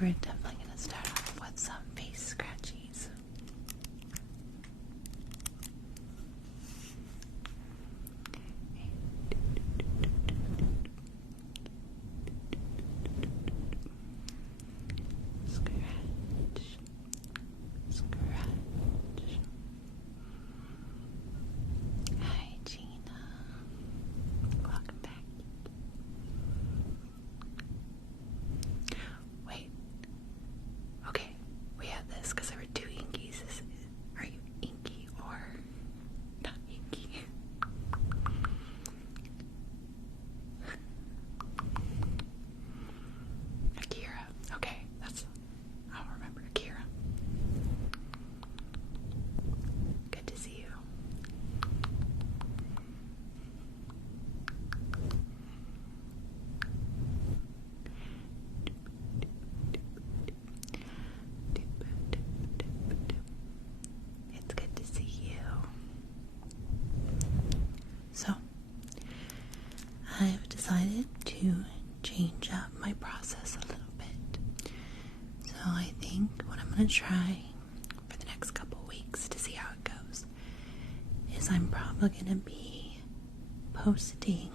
we're definitely going to start off with some face scratchies. Scratch, scratch. Hi, Gina. Welcome back. Wait. Okay, we had this because there were two inkies. Are you inky or not inky? Akira. Okay, I'll remember Akira. Good to see you. It's good to see you. So, I've decided to change up my process a little bit. So I think what I'm going to try for the next couple weeks to see how it goes is I'm probably going to be posting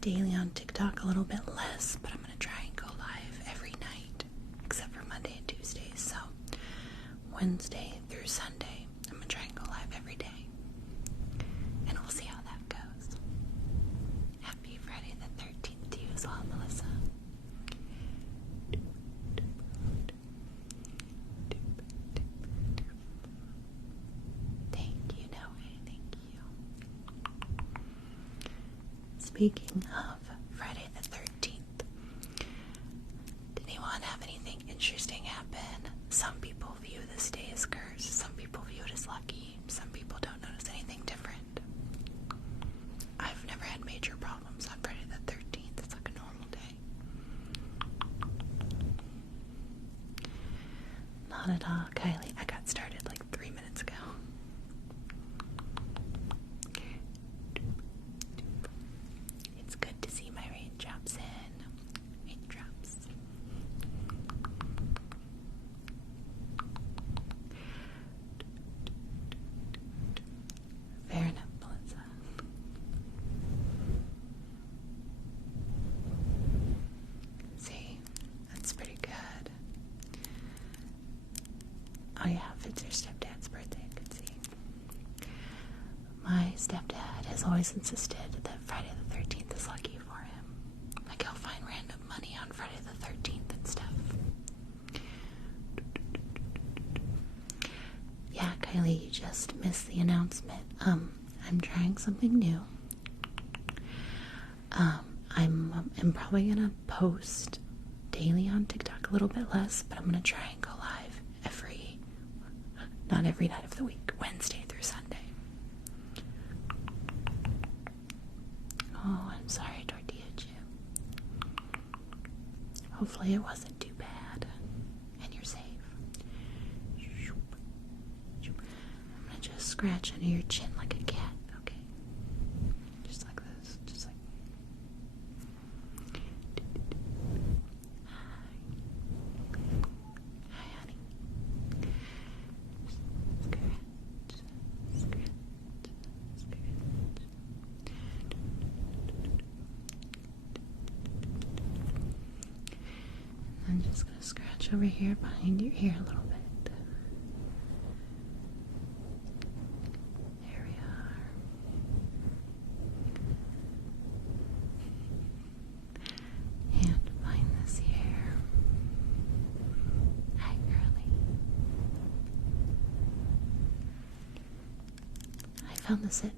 daily on TikTok a little bit less, but I'm going to try and go live every night except for Monday and Tuesdays. So Wednesday through Sunday, I'm going to try and go live every day. And we'll see how that goes. Happy Friday the 13th to you as well, Melissa. Thank you, Noe. Thank you. Speaking of Friday the 13th, did anyone have anything interesting happen? Some people view this day as cursed, some people view it as lucky, some people don't notice anything different. I've never had major problems on Friday the 13th. It's like a normal day. Not at all, Kylie. I got started like 3 minutes ago. It's good to see my raindrops in. Raindrops. Fair enough, Melissa. See, that's pretty good. Oh yeah, if it's your stepdad's birthday, I could see. My stepdad has always insisted that Friday the 13th is lucky for him. Like he'll find random money on Friday the 13th and stuff. Yeah, Kylie, you just missed the announcement. I'm trying something new. I'm probably gonna post daily on TikTok a little bit less, but I'm gonna try and go live not every night of the week, Wednesday through Sunday. Oh, I'm sorry, Tortilla Jim. Hopefully it wasn't too bad, and you're safe. I'm gonna just scratch under your chin like a cat, okay? Just like this, just like. Hi, honey. Scratch, scratch, scratch. I'm just gonna scratch over here behind your ear a little bit. There we are. And behind this ear. Hi, girly. I found this at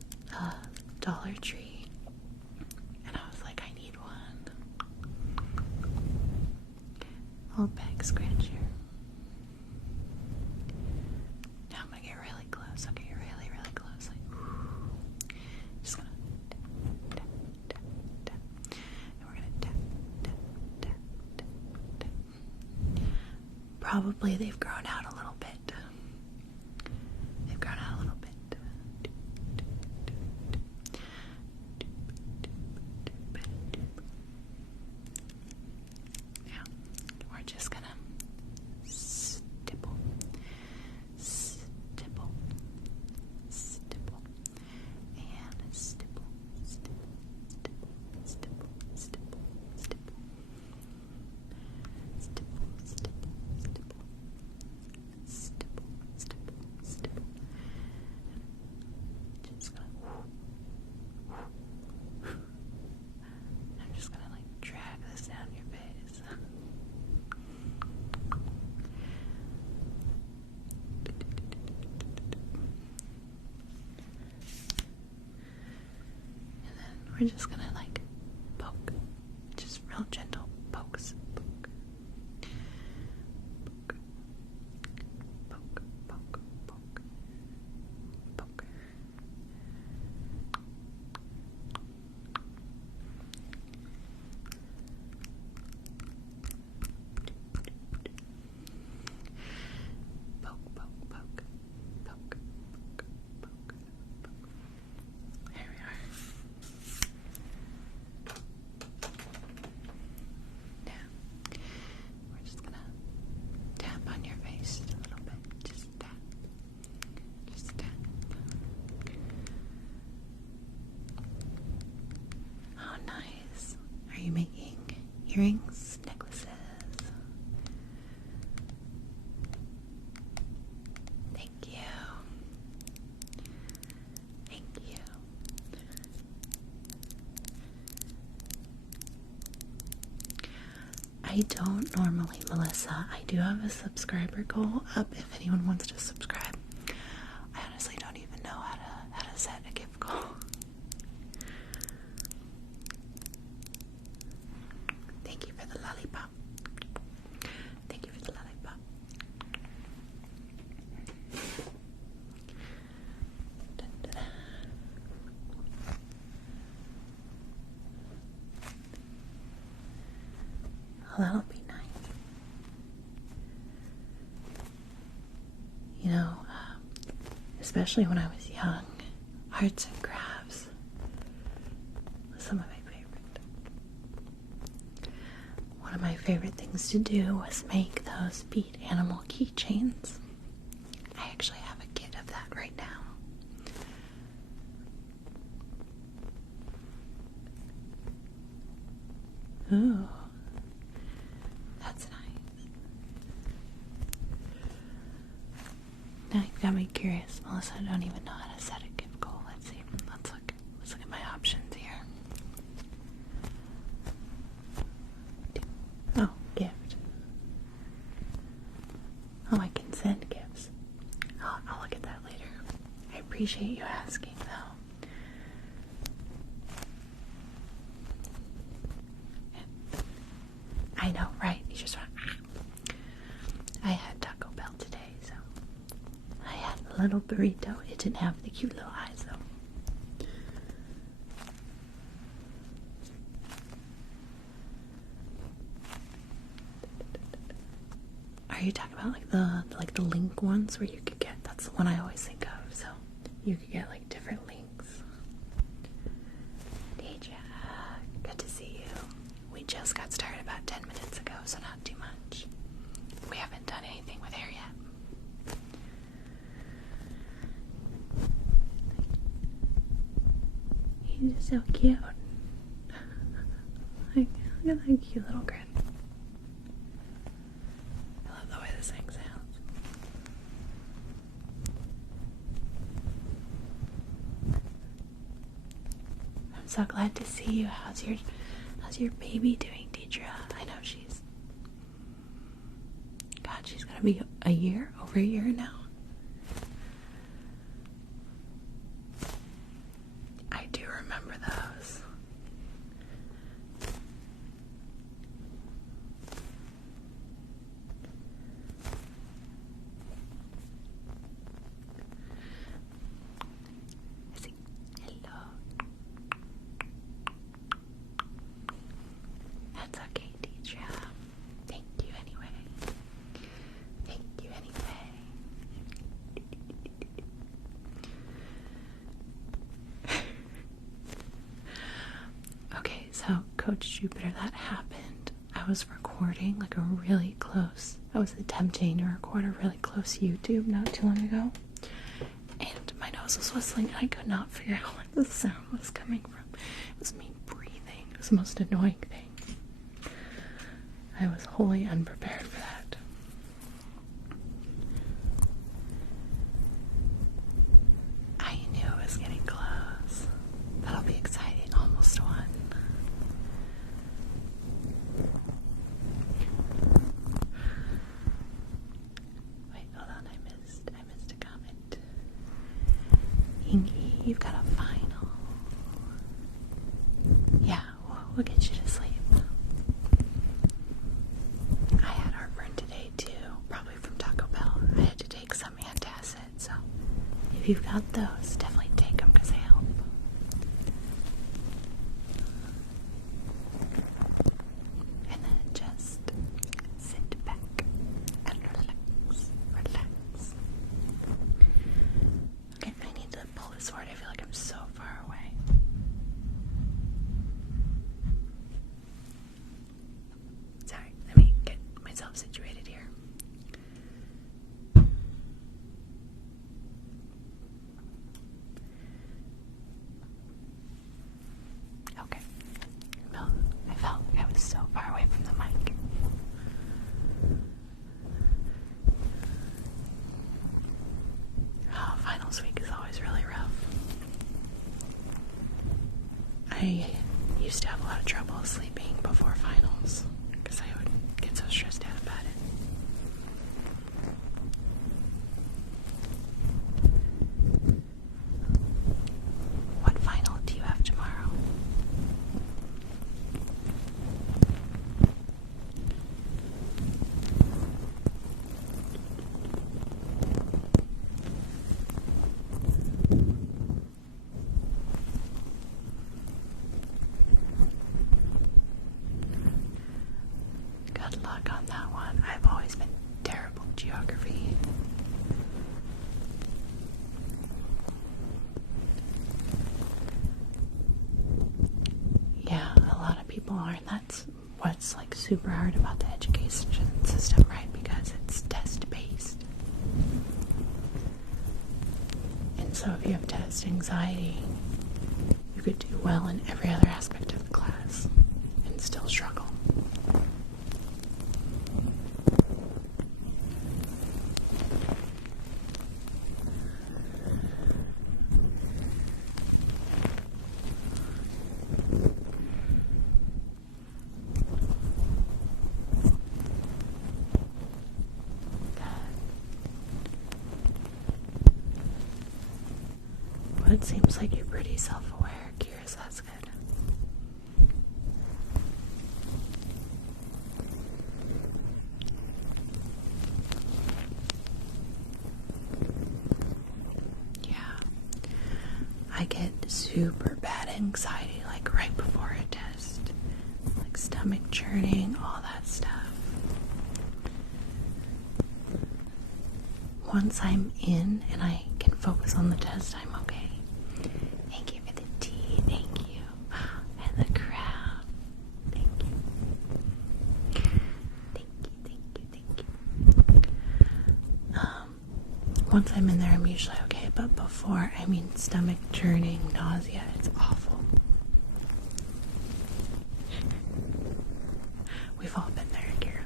Dollar Tree, and I was like, I need one. Old bag scratcher. Now I'm gonna get really close. Okay, really, really close. Like, whoo. Just gonna tap, tap, tap, tap. And we're gonna tap, tap, tap, tap, tap. Probably they've grown out a little bit. They've grown out a little bit. Now, we're just gonna we're just gonna like poke. Just real gentle pokes. Poke. Poke. Poke. Poke. Poke. Poke, poke, poke, poke, poke, poke, poke. There we are. Now, we're just gonna tap on your face a little bit. Just tap. Just tap. Oh, nice. Are you making earrings, necklaces? Thank you. Thank you. I don't normally, Melissa. I do have a subscriber goal up if anyone wants to subscribe. I honestly don't even know how to set a gift goal. Thank you for the lollipop. Thank you for the lollipop. Dun, dun, dun. Well, that'll be nice. You know, especially when I was young, arts and crafts was some of my favorite. One of my favorite things to do was make those bead animal keychains. I actually have a kit of that right now. Ooh, that's nice. Now you've got me curious, Melissa. I don't even know how to set a gift goal. Let's see. Let's look at my options here. Oh, gift. Oh, I can send gifts. I'll look at that later. I appreciate you asking, though. I know, right? You just want. I had Taco Bell today, so I had a little burrito. It didn't have the cute little eyes, though. Are you talking about like the link ones where you could get? That's the one I always think of. So you could get like different links. Deja, good to see you. We just got started about 10 minutes ago, so not too much. We haven't done anything with hair yet. He's just so cute. Look at that cute little grin. I love the way this thing sounds. I'm so glad to see you. How's your baby doing, Deidre? I know she's gonna be over a year now. I do remember those. Hello. That's okay, Deidre. Thank you anyway. Thank you anyway. Okay, so Coach Jupiter, that happened. I was recording like I was attempting to record a really close YouTube not too long ago. And my nose was whistling and I could not figure out where the sound was coming from. It was me breathing. It was the most annoying thing. I was wholly unprepared for that. I knew it was getting close. That'll be exciting. Almost one. Wait, hold on. I missed a comment. Ingy, you've got a final. if you've got those, definitely take them because they help. And then just sit back and relax. Okay, I need to pull this sword. I feel like I'm so far away. Sorry, let me get myself situated here. Okay. Well, I felt like I was so far away from the mic. Oh, finals week is always really rough. I used to have a lot of trouble sleeping before finals because I would get so stressed out about it. What final do you have tomorrow? Good luck on that one. I've always been terrible at geography. Yeah, a lot of people are, and that's what's like super hard about the education system, right? Because it's test-based. And so if you have test anxiety, you could do well in every other aspect of the class and still struggle. Well, it seems like you're pretty self-aware, Kira, that's good. Yeah. I get super bad anxiety, like right before a test. Like stomach churning, all that stuff. Once I'm in and I can focus on the test, I'm okay. Thank you for the tea, thank you. And the crowd, thank you. Thank you. Once I'm in there, I'm usually okay, but before, I mean, stomach churning, nausea, it's awful. We've all been there, Kira.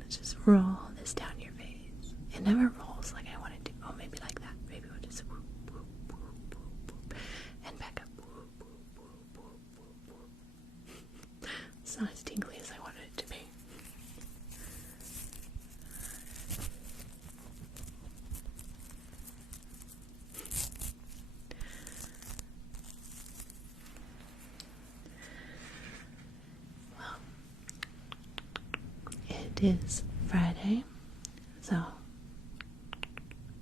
Let's just roll this down your face. It never rolls like I want it to. Oh, maybe like that. Maybe we'll just whoop, whoop, whoop, whoop, whoop, and back up. Whoop, whoop, whoop, whoop, whoop, whoop. It's not as tingly as I wanted it to be. It is Friday, so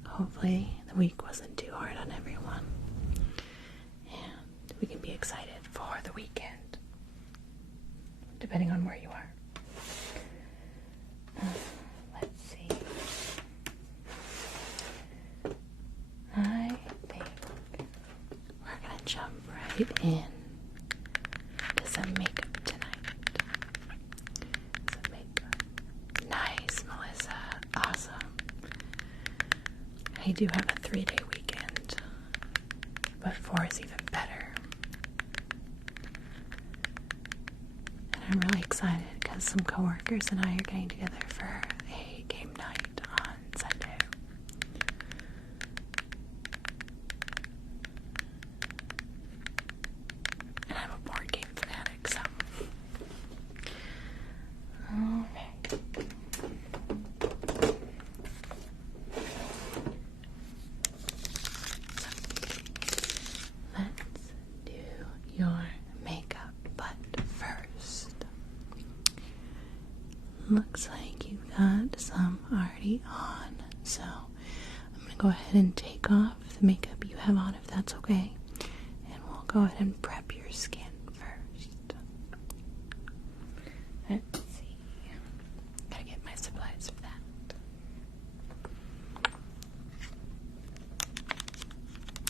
hopefully the week wasn't too hard on everyone, and we can be excited for the weekend, depending on where you are. Let's see. I think we're gonna jump right in to some makeup tonight. Some makeup. Nice, Melissa. Awesome. I do have a 3-day weekend, but 4 is even better. And I'm really excited because some coworkers and I are getting together for a game night on Sunday. And I'm a board game fanatic, so. Alright. looks like you've got some already on, so I'm going to go ahead and take off the makeup you have on if that's okay, and we'll go ahead and prep your skin first. Let's see. Gotta get my supplies for that.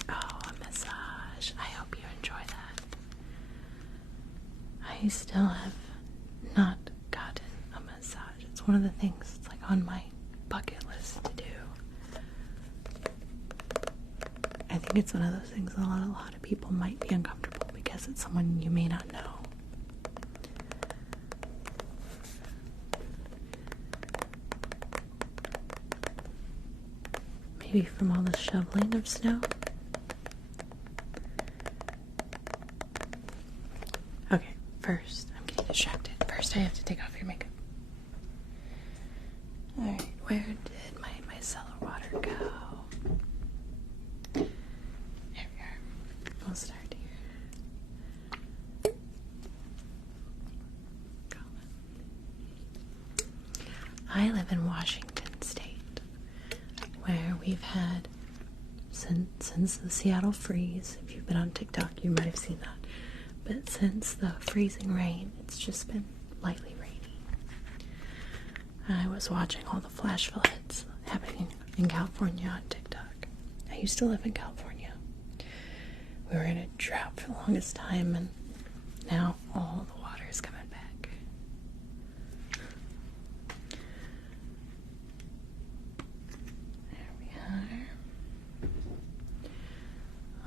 Oh, a massage. I hope you enjoy that. I still have not gotten a massage. It's one of the things that's like on my bucket list to do. I think it's one of those things a lot of people might be uncomfortable because it's someone you may not know. Maybe from all the shoveling of snow. Okay, first, I'm getting distracted. First, I have to take off your makeup. Alright, where did my micellar water go? There we are. We'll start here. I live in Washington State, where we've had, since the Seattle freeze, if you've been on TikTok, you might have seen that. But since the freezing rain, it's just been lightly rainy. I was watching all the flash floods happening in California on TikTok. I used to live in California. We were in a drought for the longest time, and now all the water is coming back. There we are.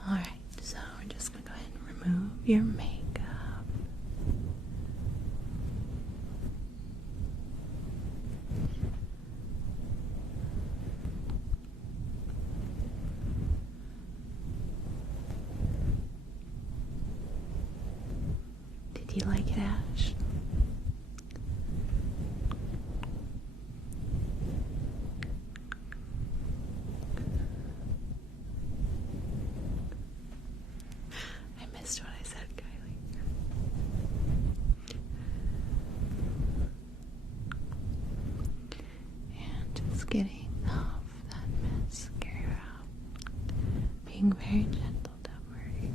Alright, so we're just going to go ahead and remove your makeup. Did you like it, Ash? I missed what I said, Kylie. And just getting off that mascara. Being very gentle, don't worry.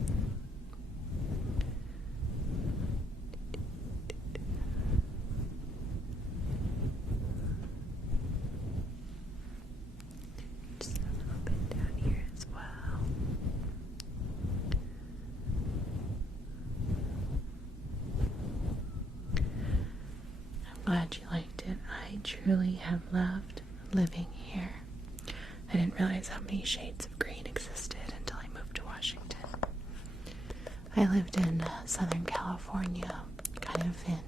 Just a little bit down here as well. I'm glad you liked it. I truly have loved living here. I didn't realize how many shades of green existed until I moved to Washington. I lived in Southern California, kind of in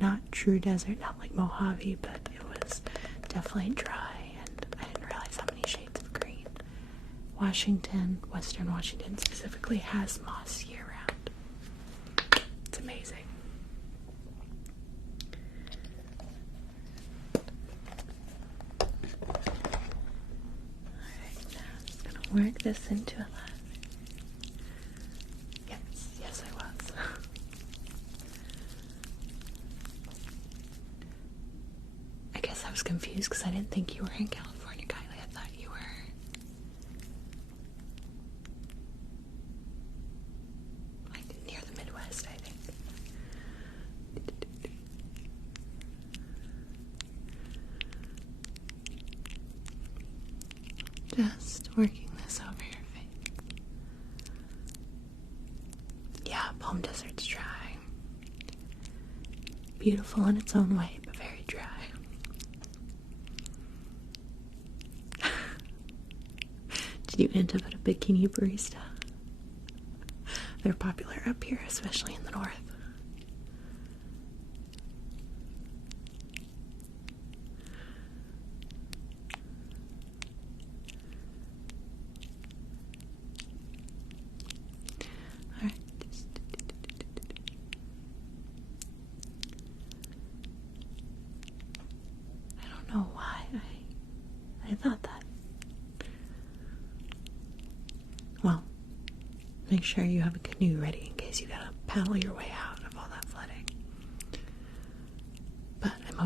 not true desert, not like Mojave, but it was definitely dry, and I didn't realize how many shades of green. Washington, Western Washington specifically, has moss year round. It's amazing. Alright, now I'm just going to work this into a lather. Yes, I was. I guess I was confused because I didn't think you were in California, Kylie. I thought you were like near the Midwest, I think. Just working this over your face. Yeah, Palm Desert's dry. Beautiful in its own way, but very dry. Did you end up at a bikini barista? They're popular up here, especially in the north. Alright, I don't know why I thought that. Well, make sure you have a canoe ready in case you gotta paddle your way out of all that flooding. But I'm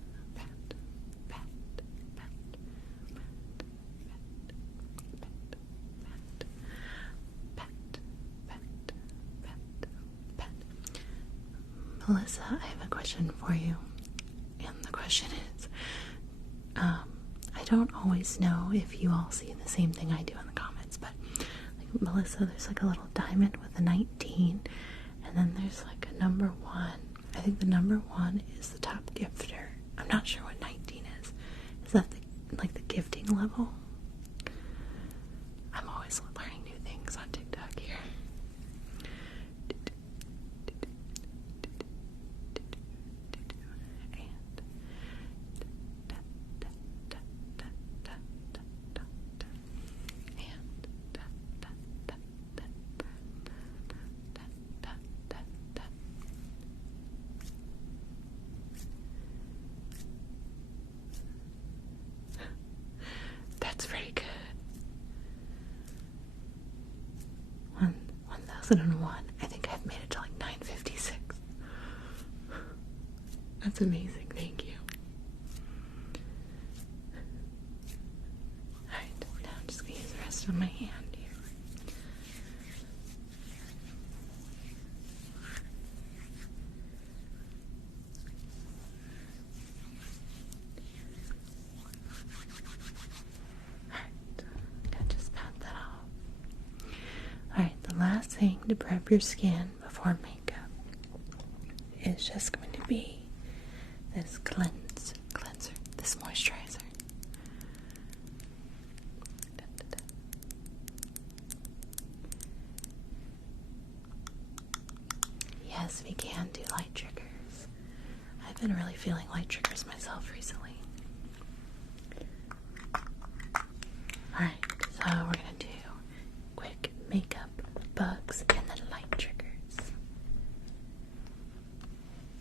Melissa, I have a question for you. And the question is, I don't always know if you all see the same thing I do in the comments, but like Melissa, there's like a little diamond with a 19, and then there's like a number 1. I think the number 1 is the top gifter. I'm not sure what 19 is. Is that like the gifting level? I'm always learning new things on TikTok here. That's pretty good. 1001. I think I've made it to like 956. That's amazing. Thank you. Alright, now I'm just going to use the rest of my hand here. Alright, the last thing to prep your skin before makeup is just going to be this cleanser, this moisturizer. Yes, we can do light triggers. I've been really feeling light triggers myself recently. Alright, so we're going to do quick makeup, bugs, and then light triggers.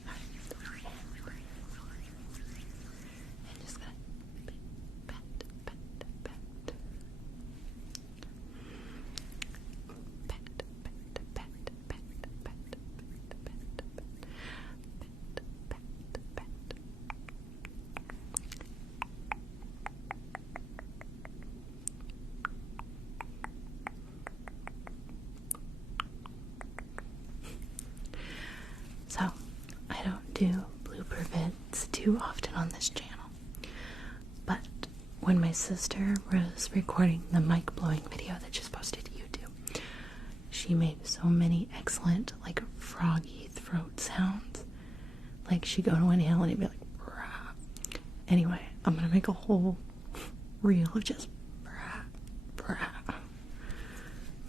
I'm just gonna pat. So, I don't do blooper vids too often on this channel, but when my sister was recording the mic blowing video that she's posted to YouTube, she made so many excellent, like, froggy throat sounds. Like, she'd go to inhale and it'd be like, brah. Anyway, I'm gonna make a whole reel of just brah, brah. I'm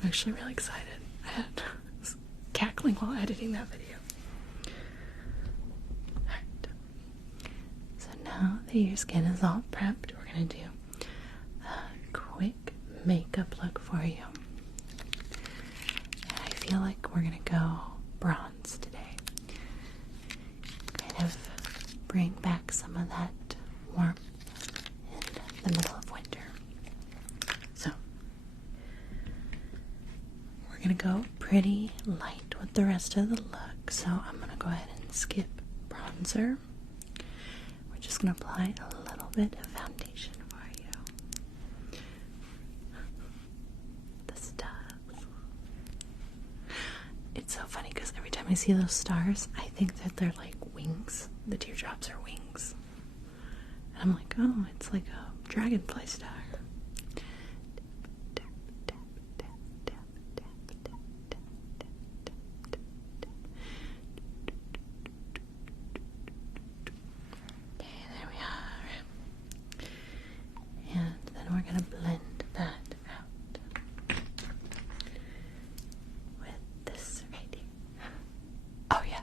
actually really excited. I was cackling while editing that video. Now that your skin is all prepped, we're going to do a quick makeup look for you. And I feel like we're going to go bronze today. Kind of bring back some of that warmth in the middle of winter. So, we're going to go pretty light with the rest of the look. So, I'm going to go ahead and skip bronzer. Just going to apply a little bit of foundation for you. The stars. It's so funny because every time I see those stars, I think that they're like wings. The teardrops are wings. And I'm like, oh, it's like a dragonfly star. We're going to blend that out with this right here. Oh yeah,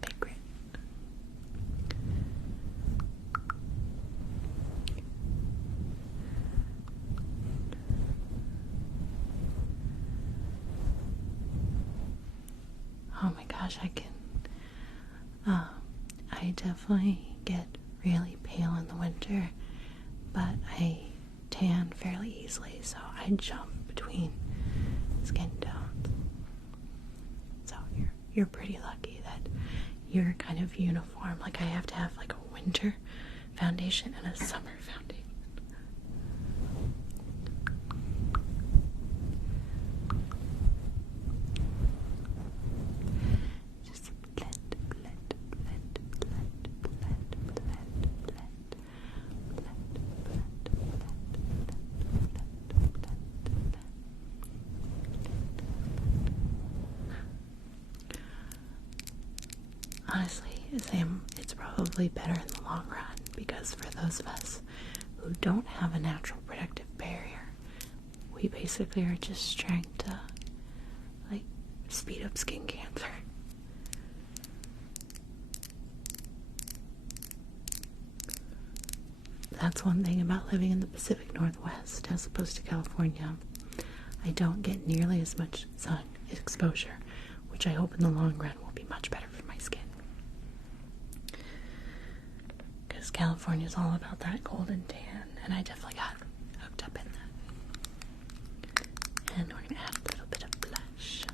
big grit. Oh my gosh, I definitely get really pale in the winter, but I tan fairly easily, so I jump between skin tones. So you're pretty lucky that you're kind of uniform. Like I have to have like a winter foundation and a summer foundation. Just blend. Sam, it's probably better in the long run, because for those of us who don't have a natural protective barrier, we basically are just trying to, like, speed up skin cancer. That's one thing about living in the Pacific Northwest as opposed to California. I don't get nearly as much sun exposure, which I hope in the long run will be much better for my skin. Because California is all about that golden tan, and I definitely got hooked up in that. And we're going to add a little bit of blush.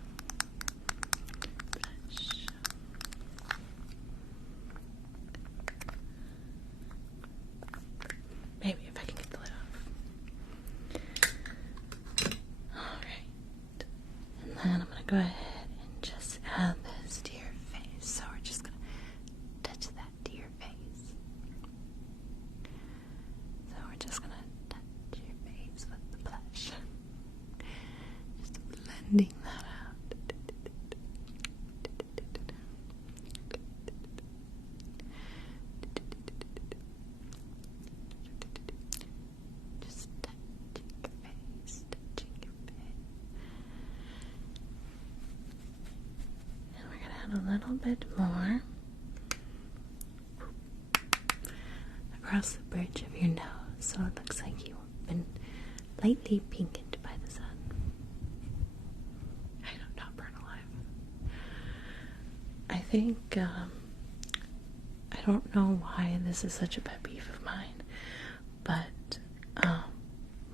Maybe if I can get the lid off. Alright. And then I'm going to go ahead and just add this to your face. So we're just going to touch that to your face. So we're just going to touch your face with the blush. Just blending that out. Just touching your face, touching your face. And we're going to add a little bit more across the bridge of your nose, so it looks like you've been lightly pinkened by the sun. I don't know, burn alive. I think, I don't know why this is such a pet peeve of mine, but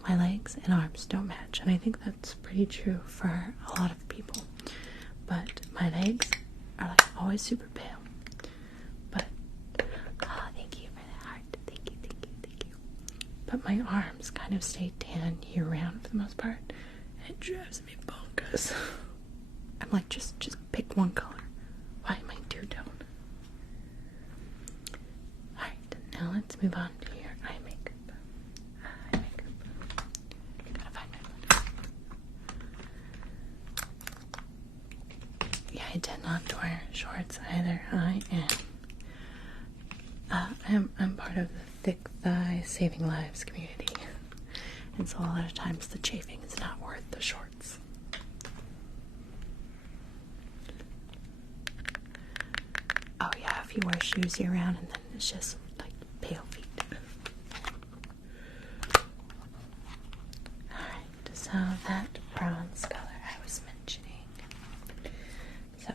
my legs and arms don't match, and I think that's pretty true for a lot of people. But my legs are like always super pale, but thank you for the heart. Thank you, thank you, thank you. But my arms kind of stay tan year round for the most part, and it drives me bonkers. I'm like, just pick one color. Why am I two-tone? Alright, now let's move on to your eye makeup. Gotta find my lid. Yeah, I did not wear shorts either. I'm part of the thick thigh saving lives community, and so a lot of times the chafing is not worth the shorts. Oh yeah, if you wear shoes year round and then it's just like pale feet. Alright, so that bronze color I was mentioning. So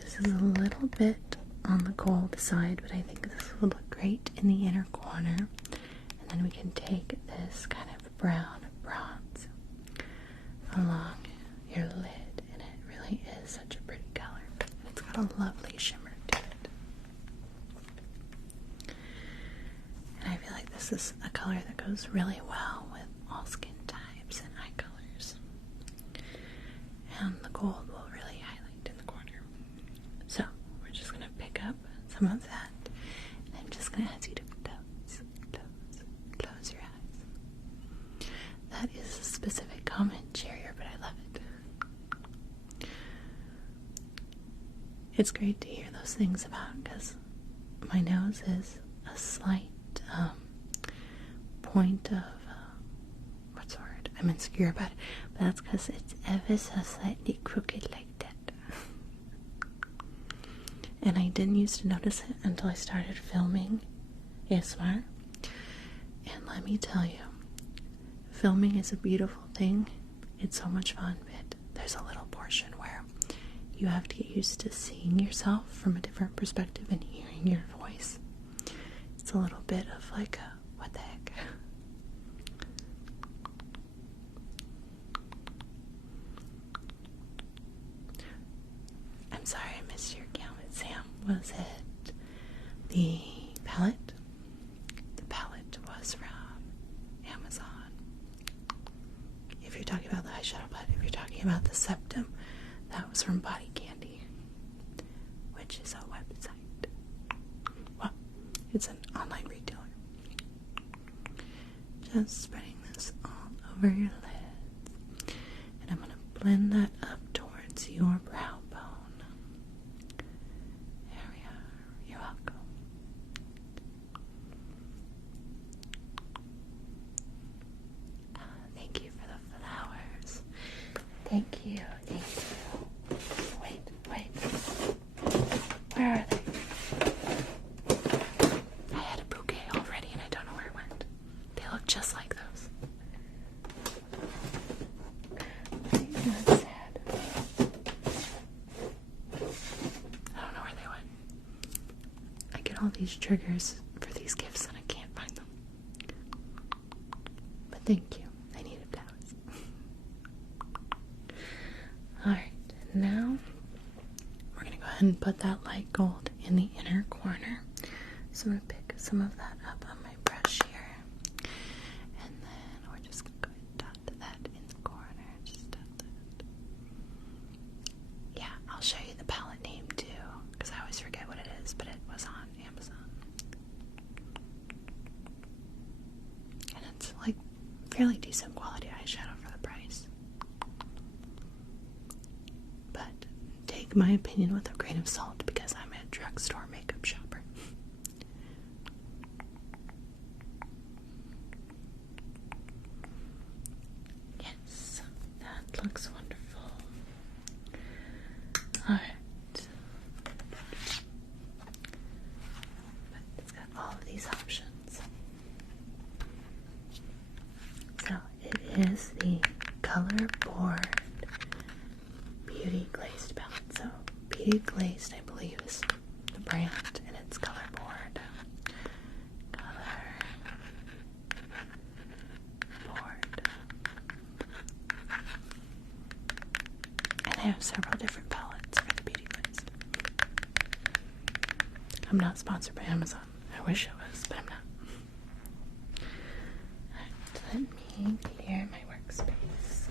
this is a little bit on the cold side, but I think this will look great in the inner corner. And then we can take this kind of brown bronze along your lid, and it really is such a pretty color. It's got a lovely shimmer to it. And I feel like this is a color that goes really well with all skin types and eye colors. And the gold will really highlight in the corner. So we're just going to pick up some of that, and I'm just going to ask you to close your eyes. That is a specific comment, Cheerier, but I love it. It's great to hear those things about, because my nose is a slight point of what's the word? I'm insecure about it, but that's because it's ever so slightly crooked like that. And I didn't used to notice it until I started filming ASMR. And let me tell you, filming is a beautiful thing. It's so much fun, but there's a little portion where you have to get used to seeing yourself from a different perspective and hearing your voice. It's a little bit of like a, what the heck? I'm sorry I missed your count, Sam. Was it the palette? The palette was from Amazon. If you're talking about the eyeshadow palette, if you're talking about the Septum, that was from Body Candy, which is a website. Well, it's an online retailer. Just spreading this all over your lids. And I'm going to blend that up towards your brow bone. Where are they? I had a bouquet already and I don't know where it went. They look just like those. That's sad. I don't know where they went. I get all these triggers for these gifts and I can't find them. But thank you. I needed flowers. Alright, now we're going to go ahead and put that light gold in the inner corner. So I'm going to pick some of that up on my brush here. And then we're just going to dot that in the corner. Just dot that. Yeah, I'll show you the palette name too, because I always forget what it is, but it was on Amazon. And it's like fairly decent quality eyeshadow for the price. But take my opinion with a grain of salt because I'm a drugstore makeup shopper. Yes, that looks wonderful. Alright. But it's got all of these options. So it is the Color Board Beauty Glazed palette. So Beauty Glazed, I believe, is the brand, and it's Color Board. Color Board. And I have several different palettes for the Beauty Glazed. I'm not sponsored by Amazon. I wish I was, but I'm not. Let me clear my workspace.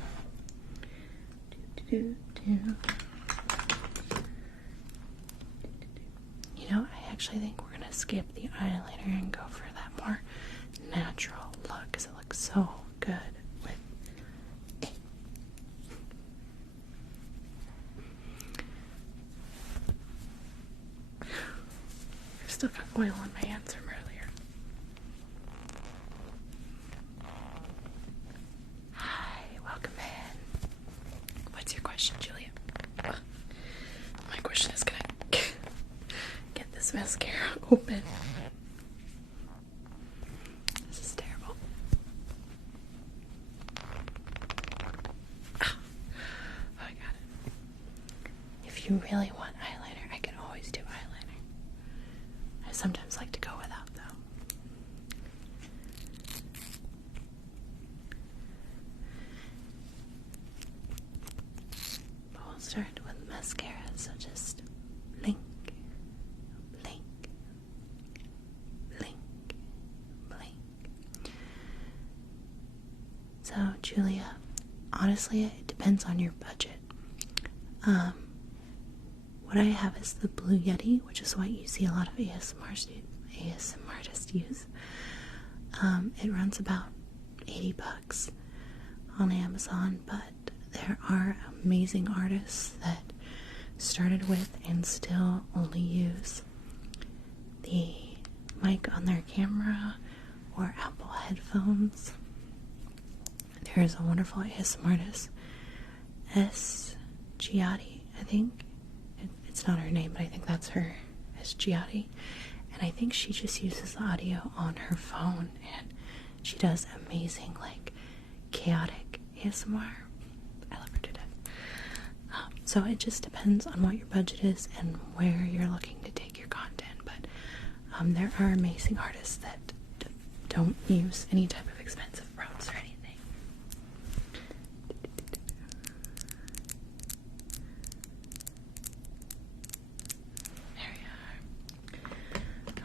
You know, I actually think we're gonna skip the eyeliner and go for that more natural look because it looks so good with it. I've still got oil on my hands from earlier. Hi, welcome in. What's your question, Julia? My question is, can I get this mascara open? This is terrible. Oh, I got it. If you really want eyeliner, I can always do eyeliner. I sometimes like to go without, though. But we'll start with mascara, so just blink, blink, blink, blink. So, Julia, honestly, it depends on your budget. What I have is the Blue Yeti, which is what you see a lot of ASMR artists use. It runs about $80 on Amazon, but there are amazing artists that started with and still only use the mic on their camera or Apple headphones. There is a wonderful ASMR artist, S. Giatti, I think. It's not her name, but I think that's her, S. Giatti. And I think she just uses the audio on her phone, and she does amazing, like, chaotic ASMR. I love her to death. So it just depends on what your budget is and where you're looking to take your content. But there are amazing artists that don't use any type of expensive props or anything.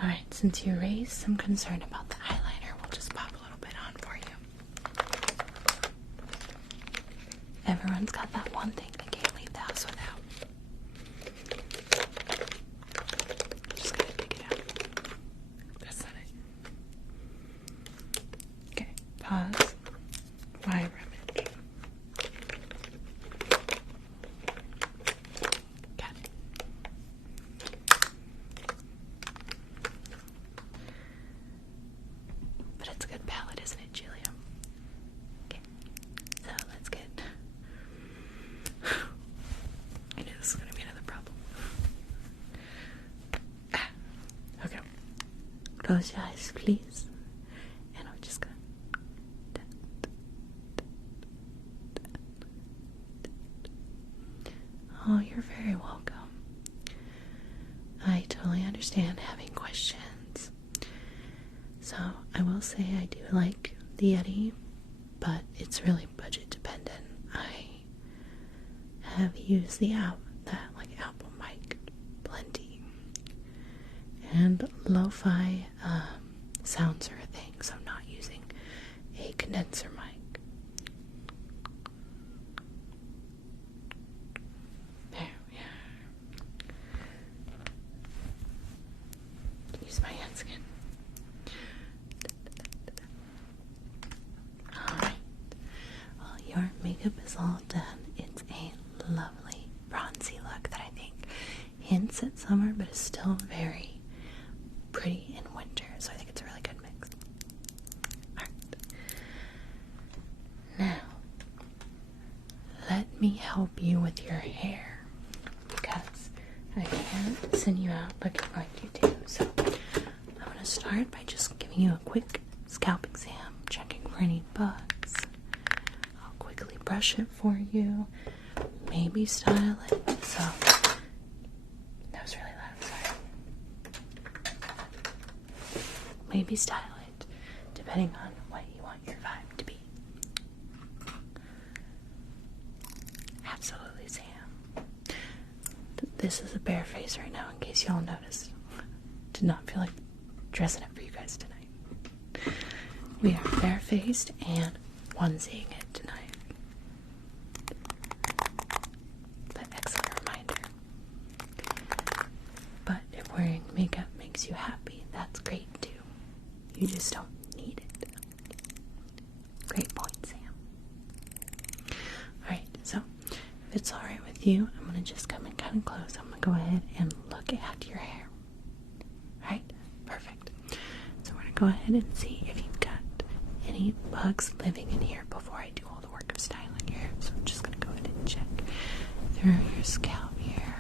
Alright, since you raised some concern about the eyeliner, we'll just pop a little bit on for you. Everyone's got that one thing they can't leave the house without. Just gotta dig it out. That's not it. Okay, pause. Why rummage? Got it. But it's a good palette, isn't it, Julia? Okay, so let's get close your eyes, please. And I'm just gonna. Oh, you're very welcome. I totally understand having questions. So, I will say I do like the Yeti, but it's really budget dependent. I have used that Apple mic plenty. And lo-fi sounds are a thing, so I'm not using a condenser mic. There we are. Use my hand skin. Alright. Well, your makeup is all done. It's a lovely bronzy look that I think hints at summer, but is still very pretty in winter, so I think it's a really good mix. Alright. Now, let me help you with your hair, because I can't send you out looking like you do. So, I'm going to start by just giving you a quick scalp exam, checking for any bugs. I'll quickly brush it for you, maybe style it. So, that was really loud, sorry. Maybe style it, depending on what you want your vibe to be. Absolutely, Sam. This is a bare face right now, in case y'all noticed. Did not feel like dressing up for you guys tonight. We are bare-faced and onesie it tonight. But excellent reminder. But if wearing makeup makes you happy, that's great too. You just don't need it. Great point, Sam. Alright, so if it's alright with you, I'm going to just come in kind of close. I'm going to go ahead and look at your hair. Alright, perfect. So we're going to go ahead and see if you've got any bugs living in here before I do all the work of styling your hair. So I'm just going to go ahead and check through your scalp here.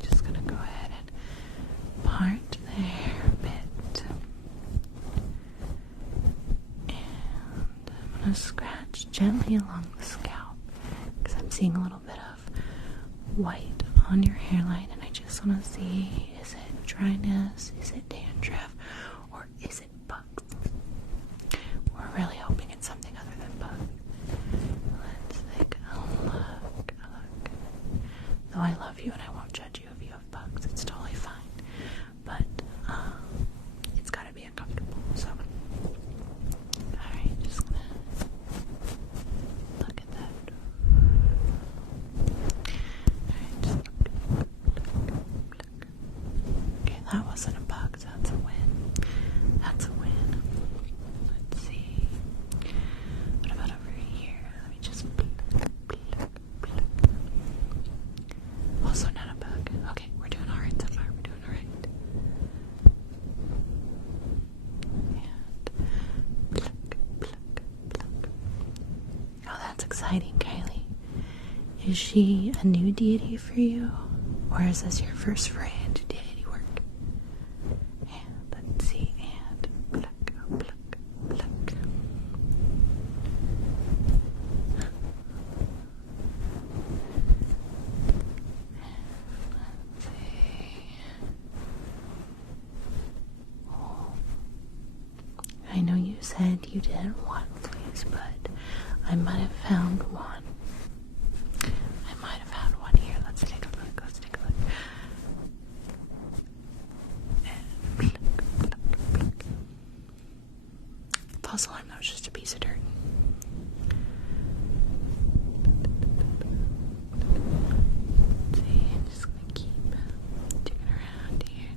Just going to go ahead and part the hair a bit. And I'm going to scratch gently along the scalp, because I'm seeing a little bit of white on your hairline, and I just want to see, is it dryness, is it dandruff, or is it bugs? We're really hoping it's something other than bugs. Let's take a look. Though I love you and I won't judge you if you have bugs, it's totally fine. But it's gotta be uncomfortable. So, alright, just gonna look at that. Alright, just look. Okay, that wasn't a bug, so that's a win. That's a win. Let's see. What about over here? Let me just pluck. Also not a bug. Okay, we're doing alright so far. We're doing alright. And pluck. Oh, that's exciting, Kylie. Is she a new deity for you? Or is this your first foray into deity work? And let's see, and pluck. I know you said you didn't want fleas, but I might have found one. Here. Let's take a look. And pluck. False alarm, that was just a piece of dirt. Let's see, I'm just gonna keep digging around here.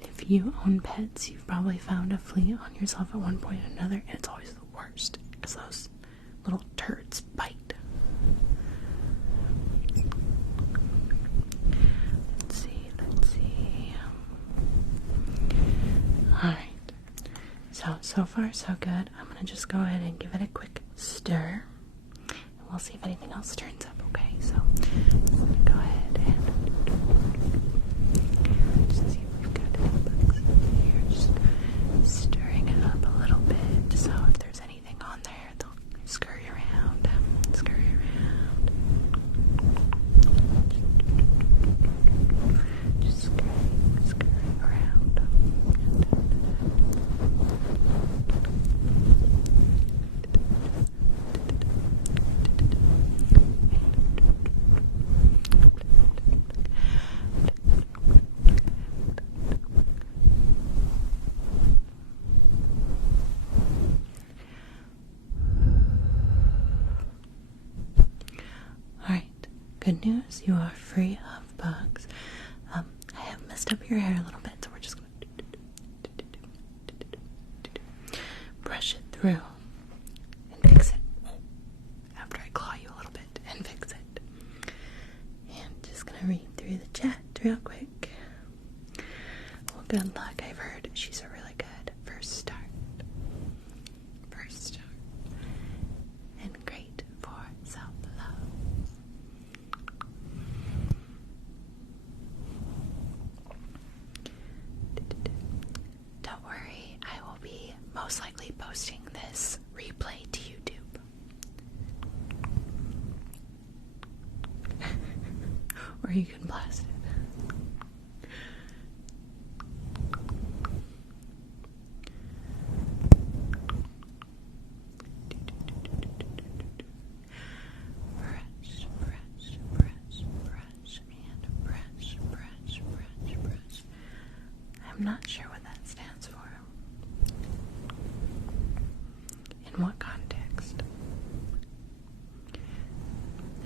If you own pets, you've probably found a flea on yourself at one point or another, and it's always the worst, because those little turds bite. Let's see. Alright. So far so good. I'm going to just go ahead and give it a quick stir. And we'll see if anything else turns up, okay? So, I'm going to go ahead and just see if we've got good news, you are free of bugs. I have messed up your hair a little bit, so we're just going to brush it through and fix it. After I claw you a little bit and fix it. And just going to read through the chat real quick. Well, good luck. I've heard she's a really good first start. And great for self-love. Don't worry, I will be most likely posting this replay to YouTube. Or you can blast it. I'm not sure what that stands for. In what context?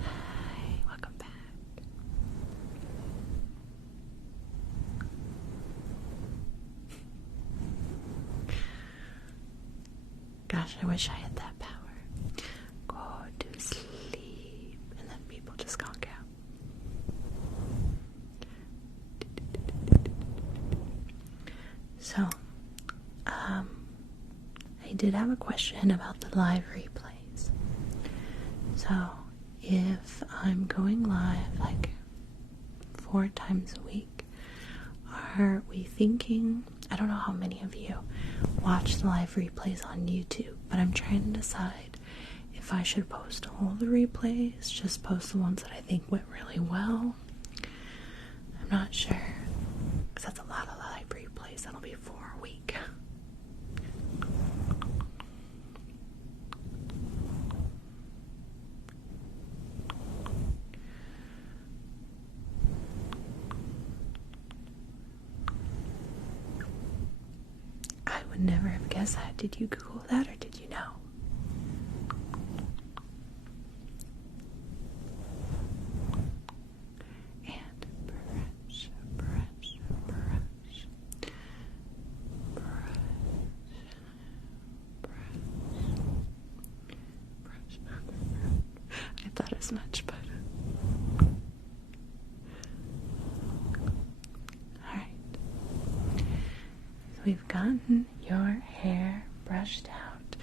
Hi, welcome back. Gosh, I wish I had that power. Go to sleep, and then people just conk out. So, I did have a question about the live replays. So, if I'm going live like 4 times a week, are we thinking, I don't know how many of you watch the live replays on YouTube, but I'm trying to decide if I should post all the replays, just post the ones that I think went really well. I'm not sure, because that's a lot of live replays. That'll be 4 a week. I would never have guessed that. Did you Google that, or did you know? And brush, brush, brush, brush, brush, brush. I thought as much, but alright. So we've gotten your hair brushed out,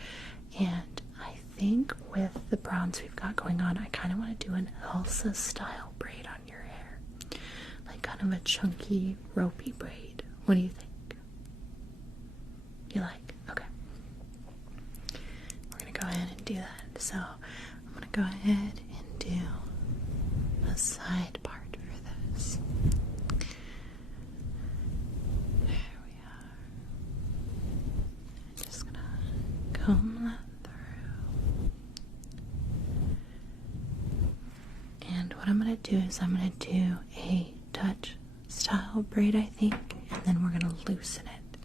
and I think with the browns we've got going on, I kind of want to do an Elsa style braid on your hair, like kind of a chunky, ropey braid. What do you think? You like? Okay. We're gonna go ahead and do that. So I'm gonna go ahead and do a side part for this. There we are. I'm just gonna comb that through. And what I'm gonna do is I'm gonna do a Dutch style braid, I think, and then we're gonna loosen it.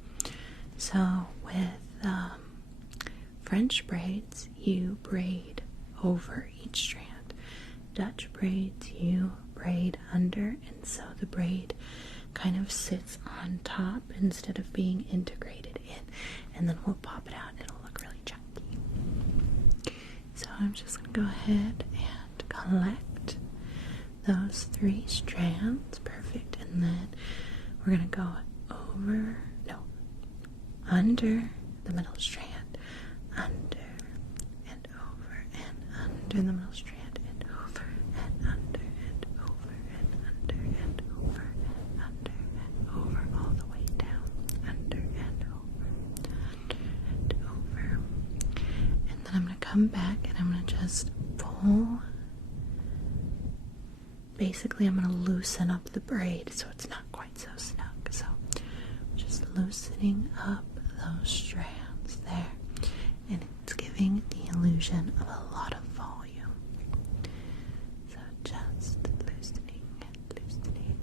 So with French braids, you braid over each strand. Dutch braids, you braid under, and so the braid kind of sits on top instead of being integrated in, and then we'll pop it out and it'll look really chunky. So I'm just gonna go ahead and collect those 3 strands. Perfect. And then we're gonna go under the middle strand, under and over and under the middle strand, and over and under and over and under and over and under and over, all the way down, under and over, under and over. And then I'm going to come back and I'm going to just pull. Basically, I'm going to loosen up the braid so it's not quite so snug. So just loosening up those strands there, and it's giving the illusion of a lot of volume. So just loosening, loosening,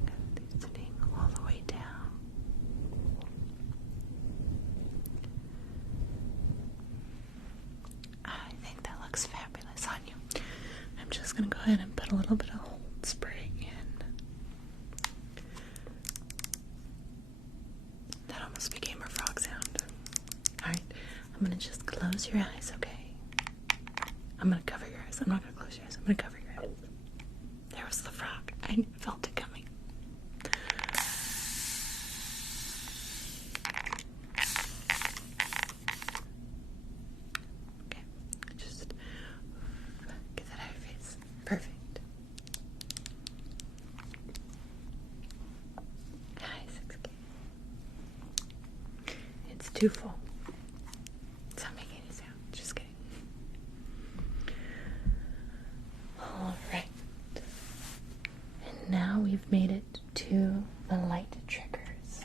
loosening all the way down. I think that looks fabulous on you. I'm just going to go ahead and put a little bit of hold I'm gonna just close your eyes, okay? I'm gonna cover your eyes. I'm not gonna close your eyes. I'm gonna cover your eyes. There was the frog. I felt it coming. Okay, just get that out of your face. Perfect. Hi, 6K. It's too full. It's not making any sound. Just kidding. Alright. And now we've made it to the light triggers.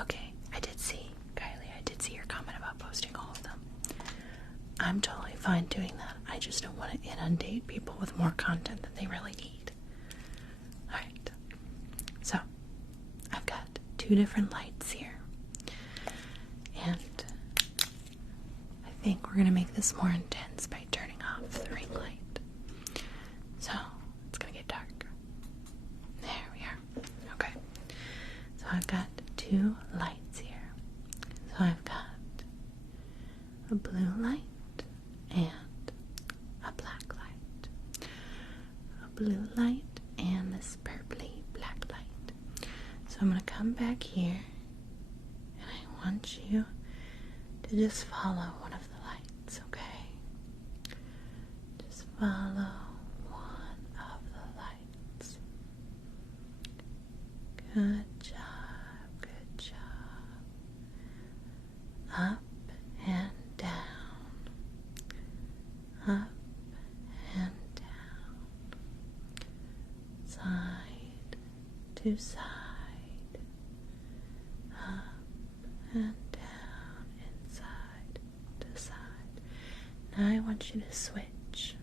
Okay, I did see, Kylie, I did see your comment about posting all of them. I'm totally fine doing that. I just don't want to inundate people with more content than they really need. Alright. So, I've got 2 different lights here. And I think we're going to make this more intense by turning off the ring light. So, it's going to get dark. There we are. Okay. So I've got 2 lights here. So I've got a blue light and a black light. A blue light and this purpley black light. So I'm going to come back here and I want you to just follow one of the lights, okay? Just follow one of the lights. Good job, good job. Up and down. Up and down. Side to side. Up and down, inside to side. Now I want you to switch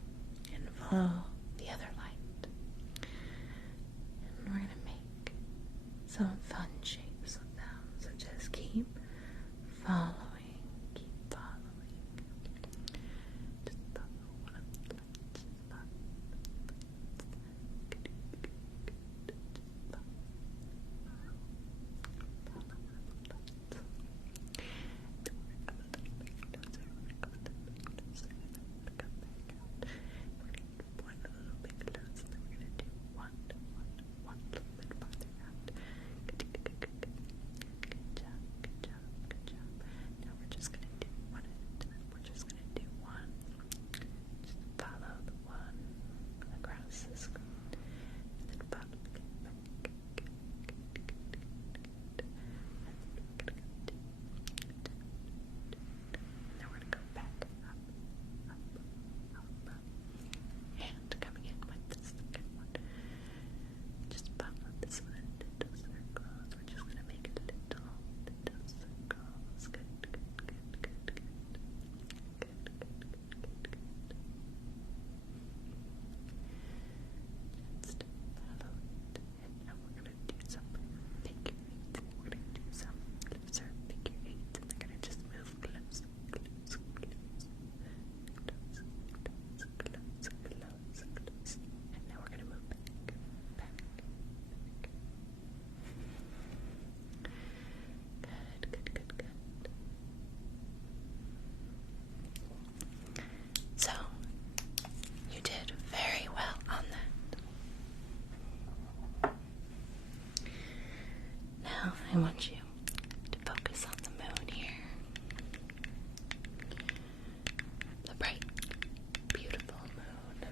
and follow the other light. And we're going to make some fun shapes with them. So just keep following, keep following. Just follow one of the lights. Just follow. I want you to focus on the moon here. The bright, beautiful moon.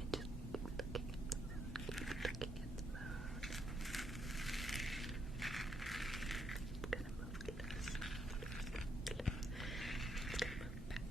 And just keep looking at the moon. Keep looking at the moon. It's gonna move close. It's gonna move back.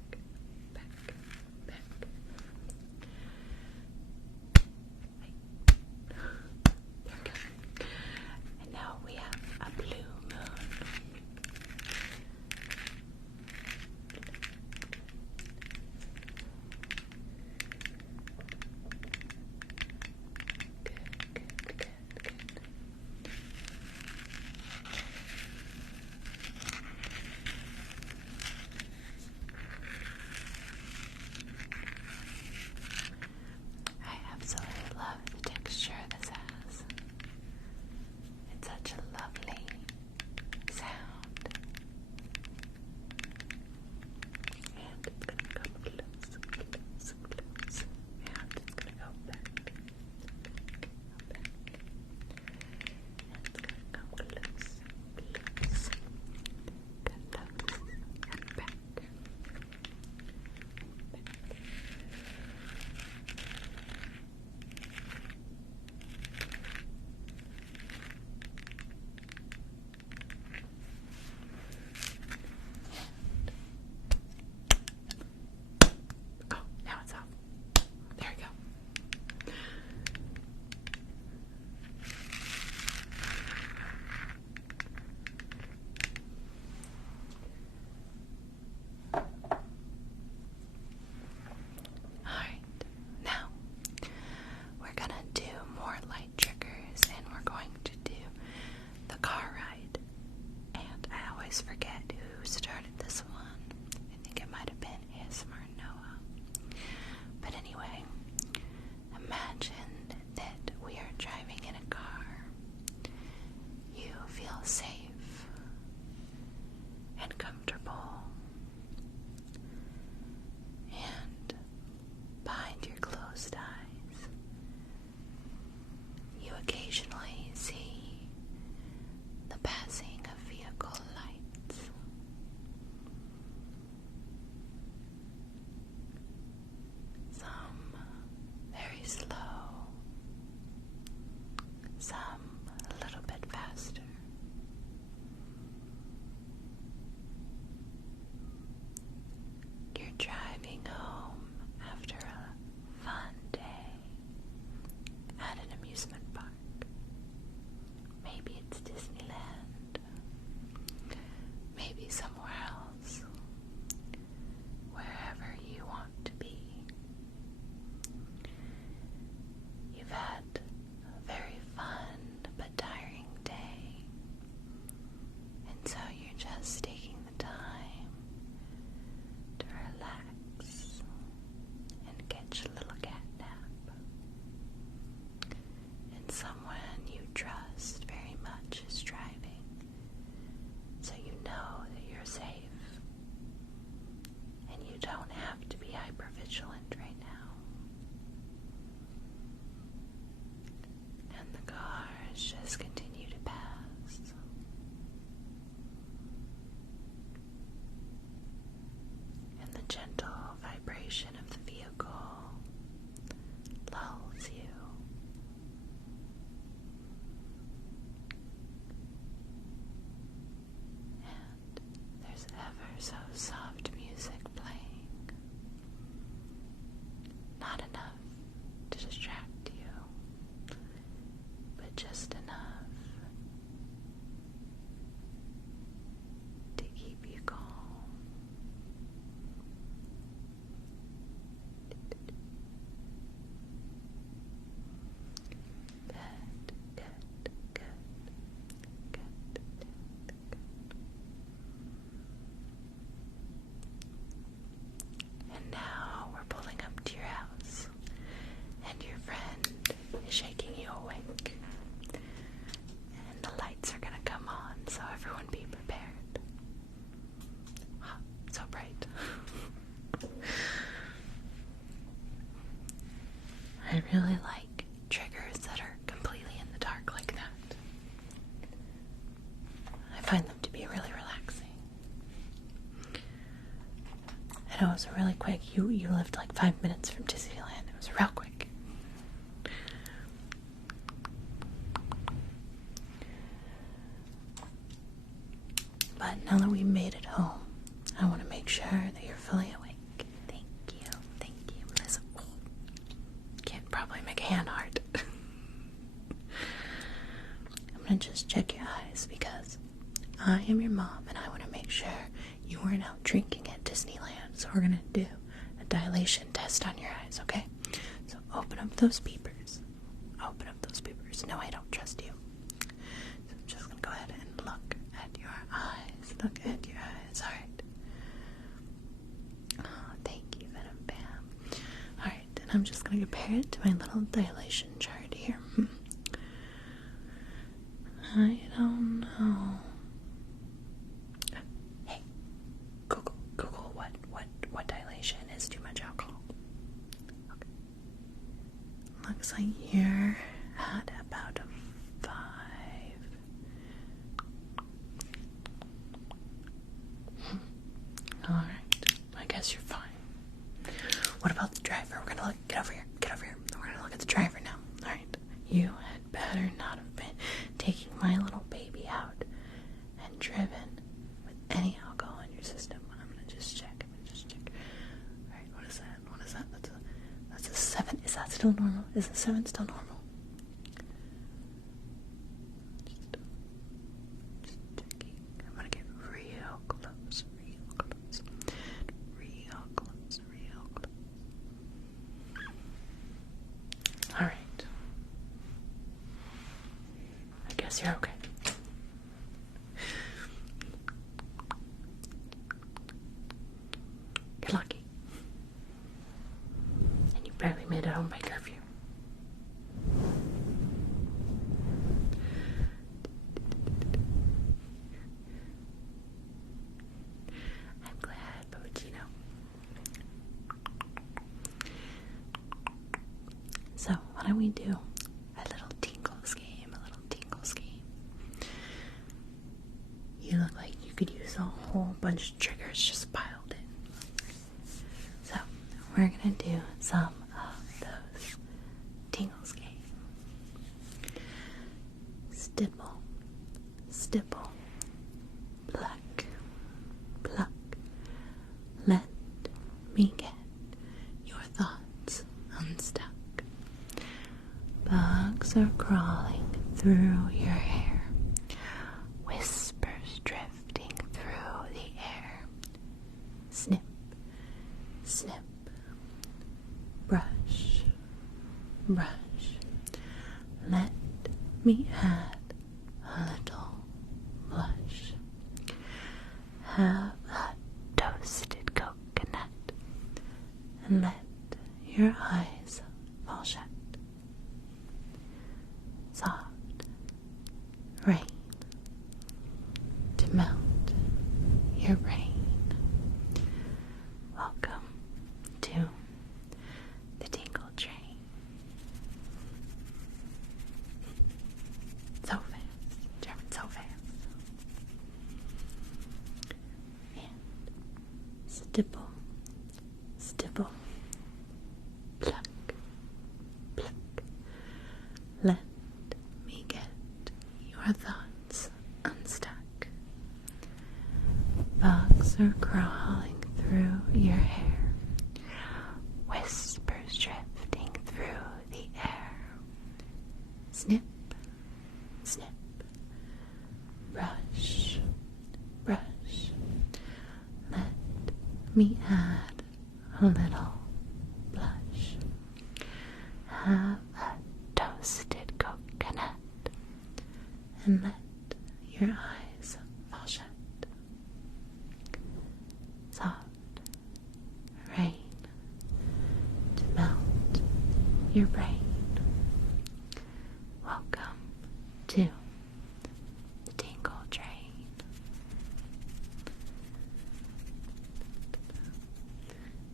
vigilant right now. And the cars just continue to pass. And the gentle vibration of the vehicle lulls you. And there's ever so soft music playing. Not enough to distract you, but just enough to keep you calm. Good. And now we're pulling up to your house, and your friend is shaking you awake. And the lights are gonna come on, so everyone be prepared. Wow, so bright. I really like triggers that are completely in the dark like that. I find them to be really relaxing. I know it was really quick. You lived like 5 minutes from Disneyland. It was real quick. But now that we made it home, I want to make sure that you're fully awake. Thank you. This can't probably make a hand heart. I'm gonna just check your eyes because I am your mom and I want to make sure you weren't out drinking at Disneyland. So we're gonna do a dilation test on your eyes, okay? So open up those peepers. No, I don't trust you. So I'm just gonna go ahead and look at your eyes. Alright. Oh, thank you, Venom Bam. Alright, and I'm just gonna compare it to my little dilation chart here. I don't know. Hey, Google what dilation is too much alcohol. Okay. Looks like you're at about a 5. Alright, I guess you're fine. What about the driver? We're gonna look. Get over here. We're gonna look at the driver now. Alright. You had better not have been taking my little baby out and driven with any alcohol in your system. I'm gonna just check. Alright, what is that? That's a 7. Is that still normal? Is a 7 still normal? Just checking. I'm gonna get real close. Alright. I guess you're okay. You're lucky. And you barely made it home by curfew. I'm glad, but you know. So, why don't we do a little Tingles game? You look like you could use a whole bunch of triggers just piled in. So, we're gonna do some of those Tingles game. Stipple, pluck, let me get your thoughts unstuck. Bugs are crawling through your hair, whispers drifting through the air. Snip, brush, let me add a little blush. Have a toasted coconut and let your eyes fall shut. Soft rain to melt your brain. Welcome to your hair. Whispers drifting through the air. Snip, snip. Brush, brush. Let me add a little blush. Have a toasted coconut and let your eyes fall shut. Soft rain to melt your brain. Welcome to the Tingle Train.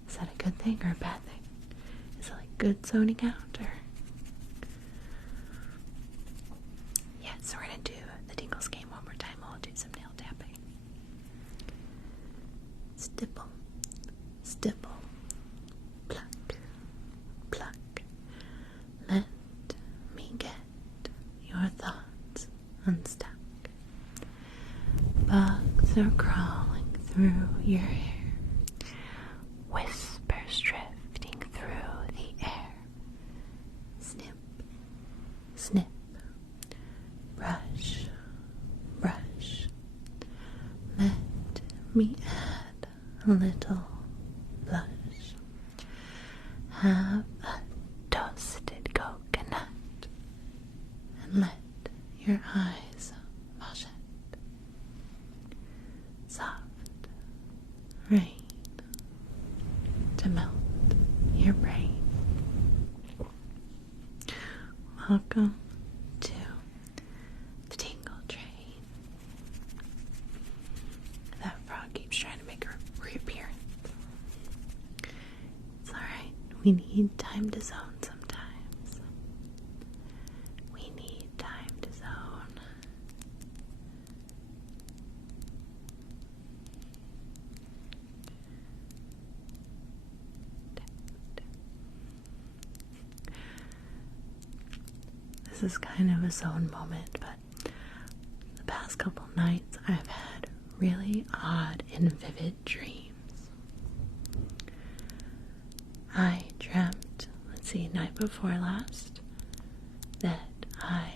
Is that a good thing or a bad thing? Is it like good zoning out or? Yeah, so we're gonna do the Tingles game one more time. I'll do some nail tapping. Stipple, stipple, pluck, pluck. Let me get your thoughts unstuck. Bugs are crawling through your hair. Whispers drifting through the air. Snip, snip. Brush, brush. Let me add a little blush. Have a toasted coconut and let your eyes fall shut. Soft rain to melt your brain. Welcome to the Tingle Train. That frog keeps trying to make her reappearance. It's alright. We need time to zone sometimes. We need time to zone. This is kind of a zone moment, but the past couple nights I've had really odd and vivid dreams. I dreamt, night before last, that I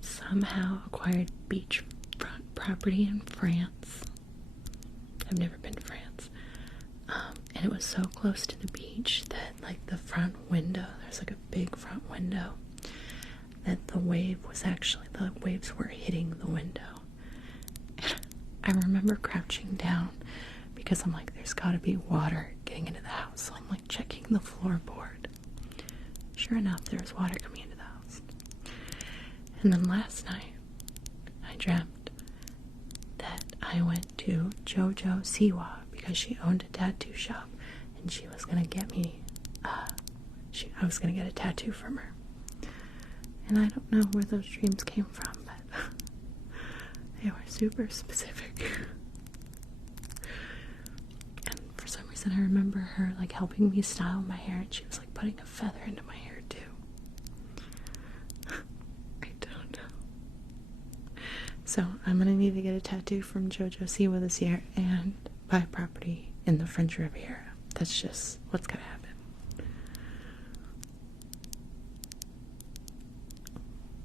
somehow acquired beachfront property in France. I've never been to France. And it was so close to the beach that, like, the front window, there's like a big front window, that the waves were hitting the window. And I remember crouching down because I'm like, there's gotta be water getting into the house. So I'm like checking the floorboard. Sure enough, there was water coming into the house. And then last night, I dreamt that I went to JoJo Siwa because she owned a tattoo shop and she was gonna get me, I was gonna get a tattoo from her. And I don't know where those dreams came from, but they were super specific. And for some reason I remember her like helping me style my hair, and she was like putting a feather into my hair too. I don't know. So I'm gonna need to get a tattoo from JoJo Siwa this year and buy property in the French Riviera. That's just what's gonna happen.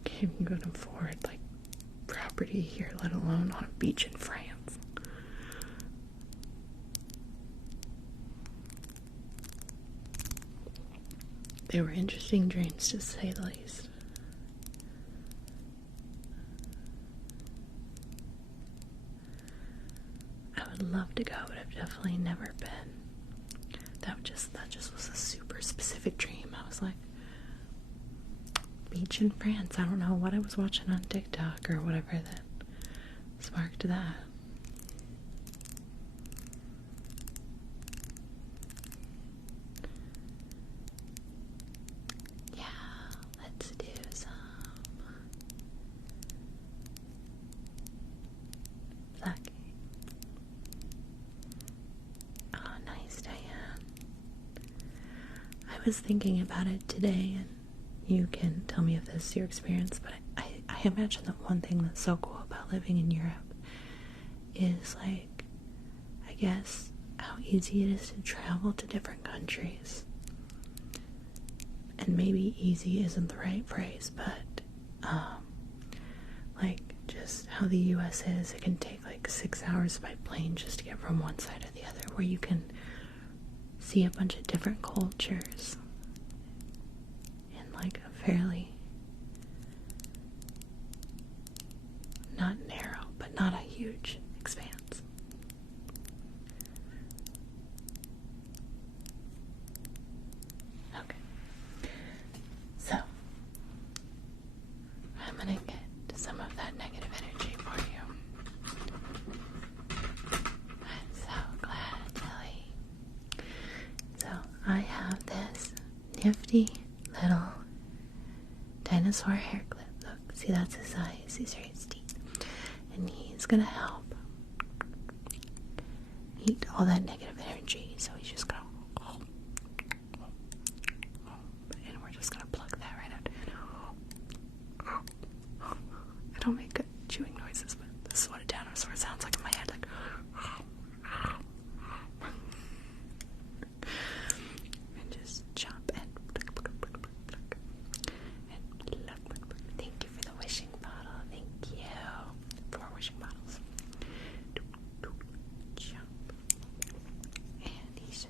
Can't even afford like property here, let alone on a beach in France. They were interesting dreams, to say the least. I would love to go, but I've definitely never been. That just was a super specific dream. I was like, beach in France. I don't know what I was watching on TikTok or whatever that sparked that. Yeah, let's do some plucking. Oh, nice, Diane. I was thinking about it today, and you can tell me if this is your experience, but I imagine that one thing that's so cool about living in Europe is, like, I guess how easy it is to travel to different countries. And maybe easy isn't the right phrase, but like just how the US is. It can take like 6 hours by plane just to get from one side to the other, where you can see a bunch of different cultures in like a fairly not narrow, but not a huge expanse. Okay. So, I'm gonna get some of that negative energy for you. I'm so glad, Tilly. So, I have this nifty little dinosaur hair clip. Look, see, that's his eyes, these are his teeth. And he's gonna help eat all that negative energy. So he's just gonna, and we're just gonna plug that right out. I don't make good chewing noises, but this is what a dinosaur sounds like in my head, like. And just chop and thank you for the wishing bottle. Thank you. 4 wishing bottles. Chop. And he's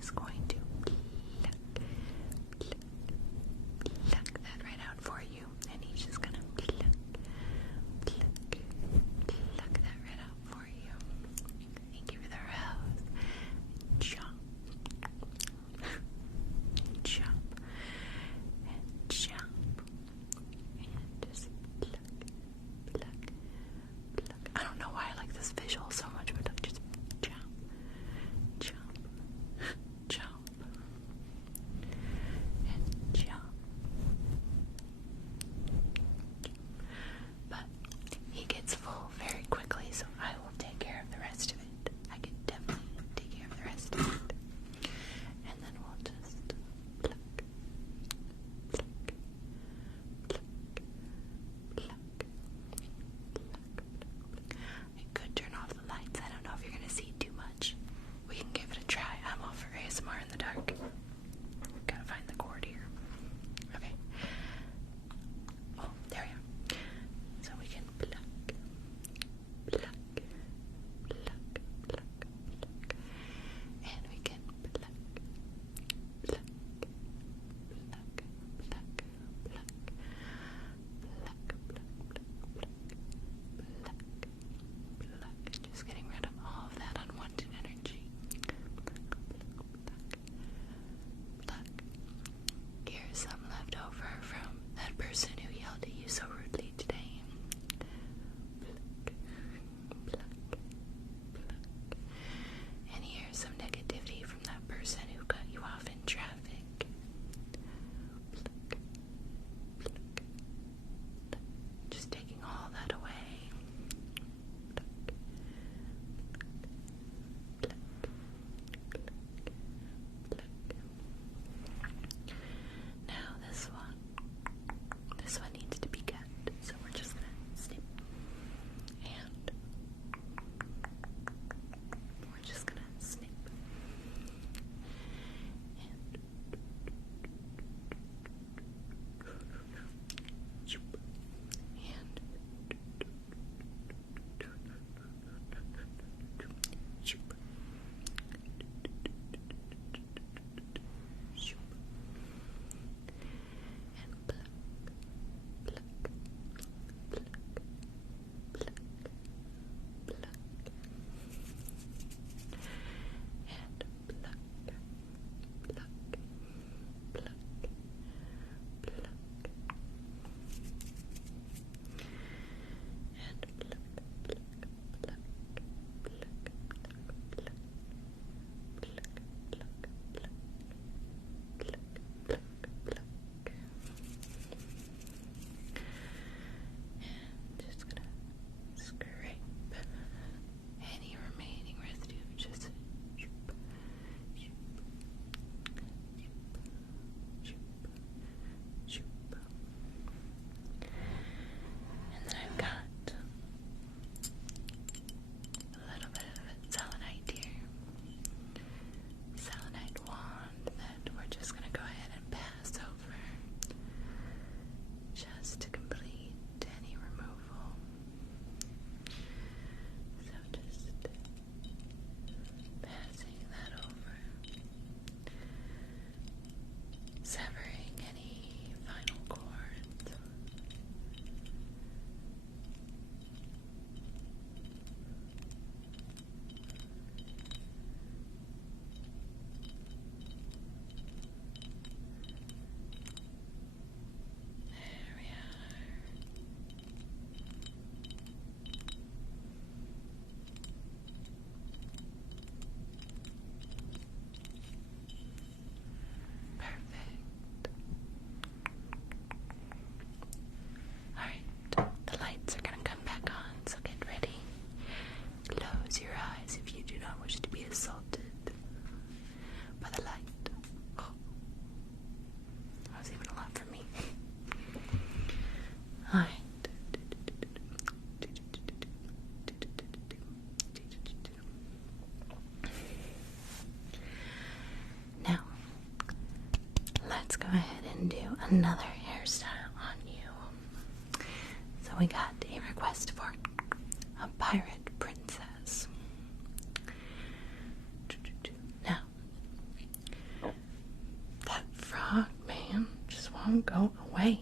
let's go ahead and do another hairstyle on you. So we got a request for a pirate princess. Now, that frog, man, just won't go away.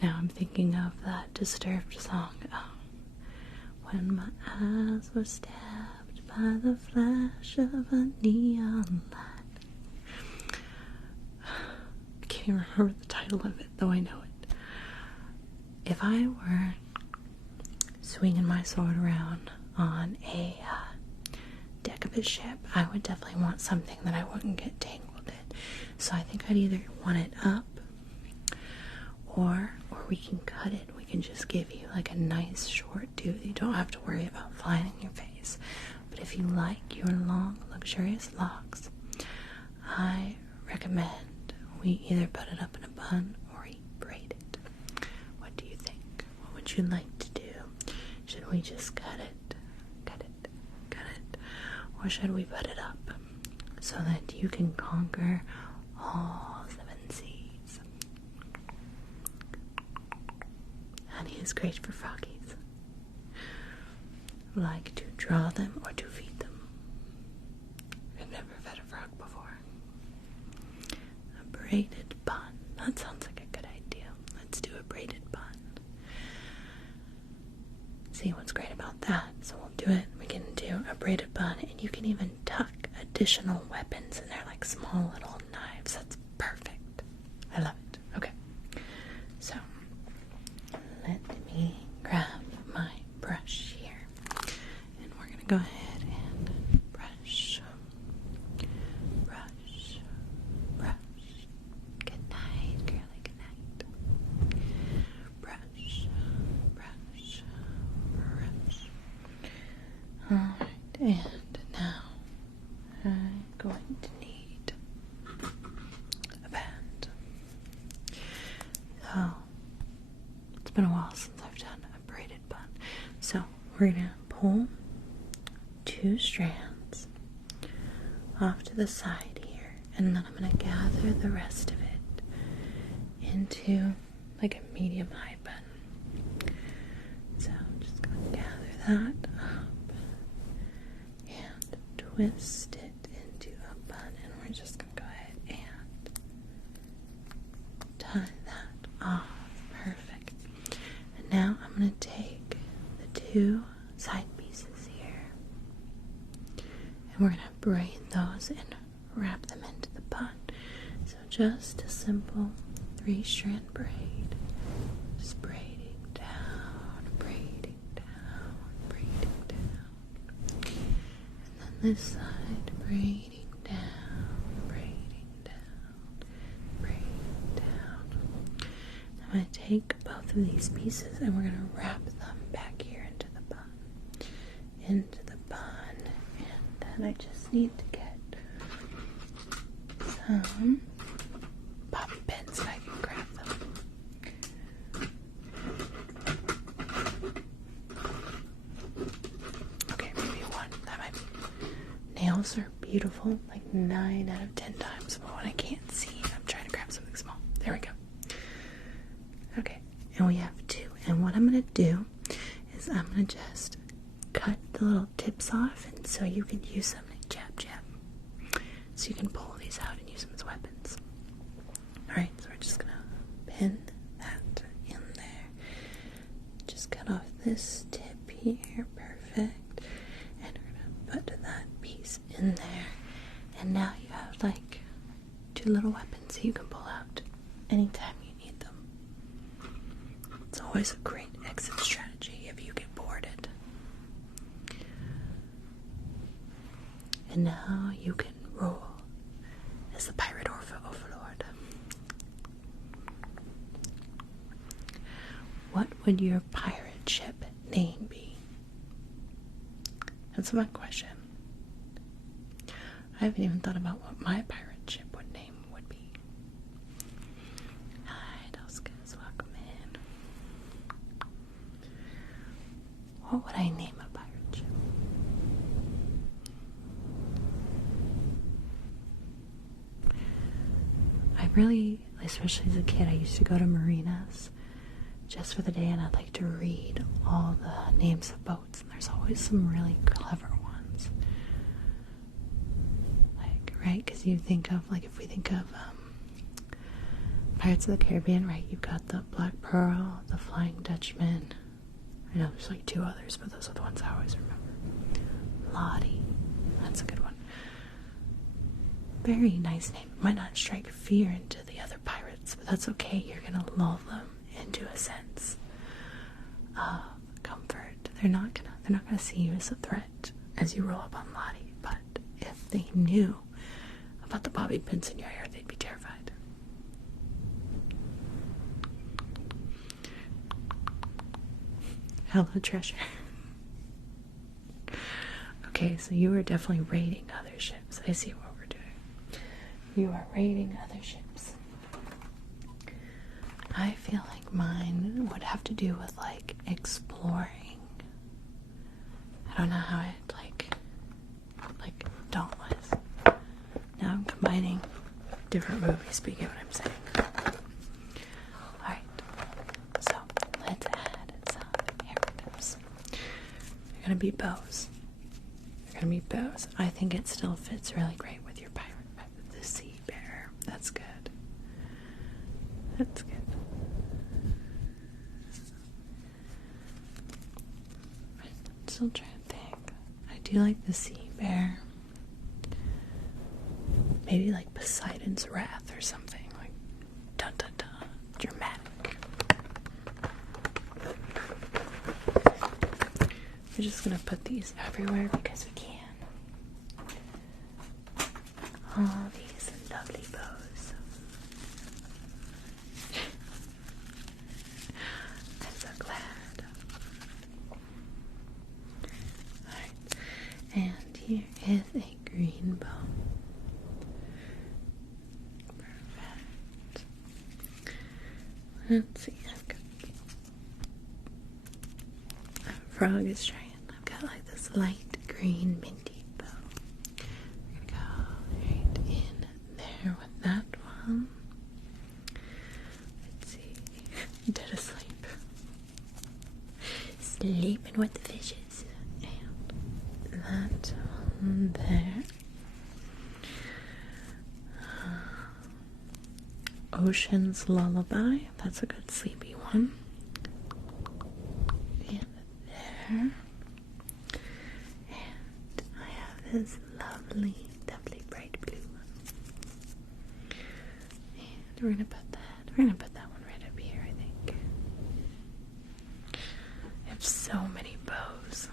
Now I'm thinking of that Disturbed song. When my eyes were stabbed by the flash of a neon light. I can't even remember the title of it, though I know it. If I were swinging my sword around on a deck of a ship, I would definitely want something that I wouldn't get tangled in. So I think I'd either want it up, or we can cut it. We can just give you like a nice short tooth. You don't have to worry about flying in your face. But if you like your long, luxurious locks, I recommend we either put it up in a bun or we braid it. What do you think? What would you like to do? Should we just cut it, or should we put it up so that you can conquer all 7 seas? Honey is great for froggies. Like to draw them or to feed them. I've never fed a frog before. A braided bun. That sounds like a good idea. Let's do a braided bun. See what's great about that. So we'll do it. We can do a braided bun, and you can even tuck additional weapons in there, like small little knives. That's perfect. I love it. Okay. So let me grab my brush here, and we're gonna go ahead and brush. Good night, girly, good night. Brush. Alright, and now I'm going to need a band. So, it's been a while since I've done a braided bun. So, we're going to pull 2 strands off to the side here, and then I'm going to gather the rest of it into like a medium high bun. So, I'm just going to gather that up and twist it into a bun, and we're just going to go ahead and tie that off. Perfect. And now I'm going to take the 2 side pieces here, and we're going to braid those and wrap them into the bun. So just a simple 3-strand braid, just braiding down, and then this side braiding down. I'm going to take both of these pieces and we're going to wrap them back here into the bun, and then I just need to get some bobby pins so I can grab them. Okay, maybe 1. That might be. Nails are beautiful, like 9 out of 10 times, but when I can't see, I'm trying to grab something small. There we go. Okay, and we have 2. And what I'm going to do is I'm going to just cut the little tips off, and so you can use them like jab. So you can pull these out and use them as weapons. Alright, so we're just going to pin that in there. Just cut off this tip here. Perfect. And we're going to put that piece in there. And now you have like 2 little weapons that you can pull out anytime you need them. It's always a great exit strategy if you get boarded. And now you can rule as the pirate overlord. What would your pirate ship name be? That's my question. I haven't even thought about what my pirate ship name would be. Hi, Doskas, welcome in. What would I name a pirate ship? really, especially as a kid, I used to go to marinas just for the day, and I'd like to read all the names of boats, and there's always some really clever ones. Like, right, because you think of, like, if we think of Pirates of the Caribbean, right, you've got the Black Pearl, the Flying Dutchman. I know there's like 2 others, but those are the ones I always remember. Lottie, that's a good one. Very nice name. It might not strike fear into the other pirates, but that's okay. You're gonna lull them into a sense of comfort. They're not gonna see you as a threat as you roll up on Lottie. But if they knew about the bobby pins in your hair, they'd be terrified. Hello, treasure. Okay, so you are definitely raiding other ships. I see what we're doing. You are raiding other ships. I feel like mine would have to do with, like, exploring. I don't know how it, like Dauntless. Now I'm combining different movies, but you get what I'm saying. Alright, so let's add some haircuts. They're gonna be bows. They're gonna be bows. I think it still fits really great with your pirate, the sea bear. That's good. That's good. I'm still trying to think. I do like the sea bear. Maybe like Poseidon's Wrath or something. Like, dun dun dun. Dramatic. We're just gonna put these everywhere because we can. All these lovely bows. I'm so glad. Alright. And here is a green bow. Perfect. Let's see. I've got frog is trying. I've got like this light green minty bow. We're gonna go right in there with that one. Let's see. Dead asleep. Sleeping with the fishes. And that one there. Ocean's Lullaby. That's a good sleepy one. And there. And I have this lovely bright blue one. And we're gonna put that one right up here, I think. I have so many bows.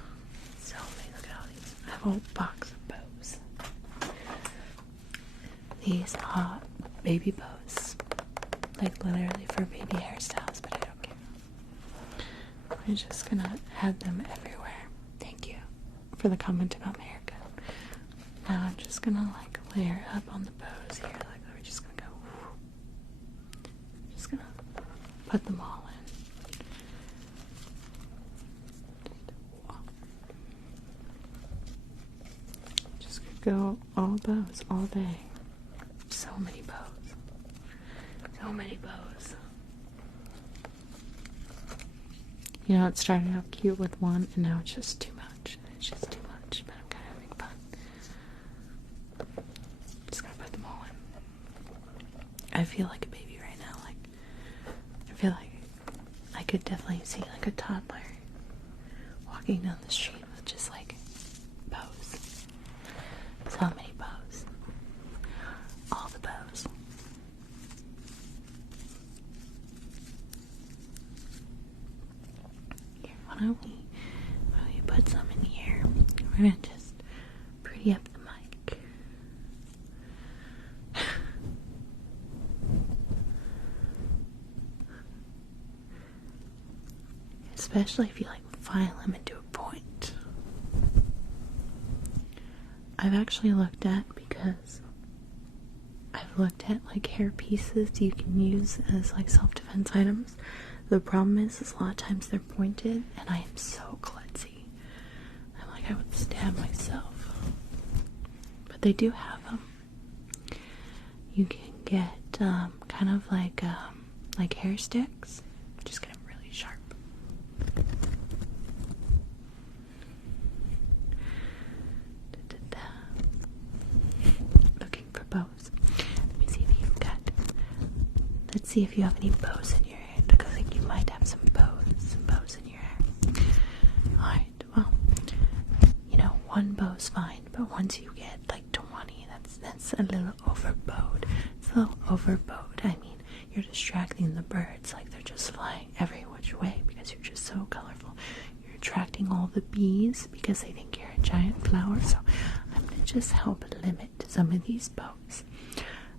So many. Look at all these. I have a whole box of bows. These are baby bows. Like literally for baby hairstyles, but I don't care. I'm just gonna add them everywhere. Thank you for the comment about my haircut. Now I'm just gonna like layer up on the bows here. Like we're just gonna go. Just gonna put them all in. Just gonna go all bows all day. So many bows. So many bows. You know, it started out cute with one, and now it's just too much. It's just too much, but I'm kind of having fun. Just gonna put them all in. I feel like a baby right now. Like, I feel like I could definitely see like a toddler walking down the street with just like bows. So many bows. All the bows. Here, why don't we put some in here? We're gonna just pretty up the mic. Especially if you like file them into a point. I've actually looked at, because I've looked at like hair pieces you can use as like self-defense items. The problem is a lot of times they're pointed, and I am so klutzy. I'm like, I would stab myself. But they do have them. You can get kind of like hair sticks. Just get them really sharp. Looking for bows. Let me see if you've got. Let's see if you have any bows in your hair. Look, I think you might have some bows in your hair. Alright, well, one bow's fine, but once you get like 20, that's a little overbowed. It's a little overbowed. I mean, you're distracting the birds, like they're just flying every which way because you're just so colorful. You're attracting all the bees because they think you're a giant flower. So I'm gonna just help limit some of these bows.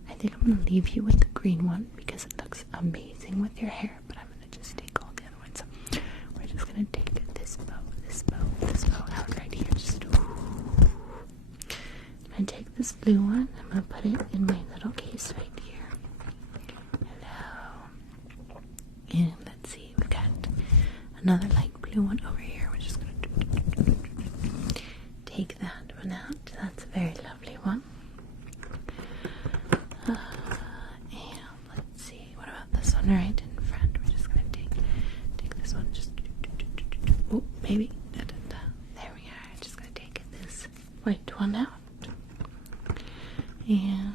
I think I'm gonna leave you with the green one because it looks amazing with your hair, but I'm gonna just take all the other ones. So we're just gonna take this bow out right here. Just I'm gonna take this blue one. I'm gonna put it in my little case right here. Hello. And let's see, we've got another light blue one over here. We're just gonna take that one out. That's a very lovely one. And let's see, what about this one right in front? We're just gonna take this one. Just oh, maybe. There we are. Just gonna take this white one out. And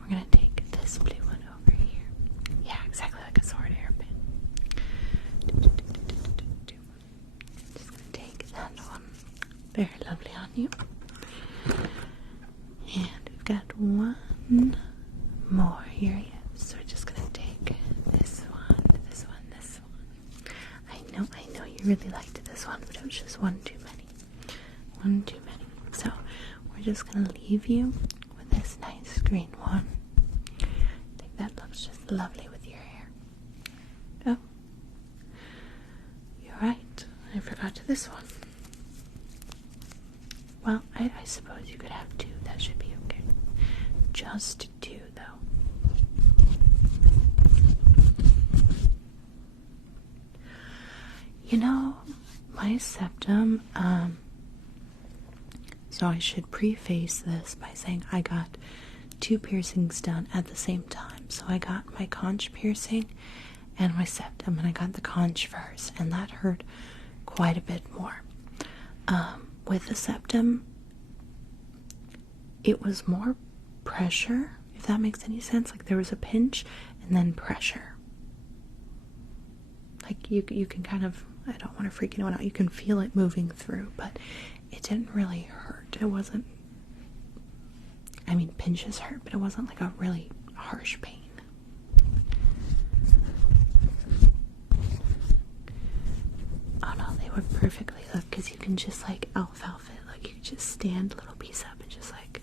we're gonna take this blue one over here. Yeah, exactly like a sword hairpin. Just gonna take that one. Very lovely on you. And we've got one more here. Yes. So we're just gonna take this one. I know you really liked this one, but it was just one too many. So we're just gonna leave you with this nice green one. I think that looks just lovely with your hair. Oh, you're right. I forgot this one. Well, I suppose you could have two. That should be okay. Just two, though. My septum, so I should preface this by saying I got 2 piercings done at the same time. So I got my conch piercing and my septum, and I got the conch first, and that hurt quite a bit more. With the septum, it was more pressure, if that makes any sense. Like there was a pinch and then pressure. Like you can kind of, I don't want to freak anyone out, you can feel it moving through, but it didn't really hurt. It wasn't, I mean, pinches hurt, but it wasn't like a really harsh pain. Oh no, they would perfectly look, because you can just like alfalfa it, like you can just stand a little piece up and just like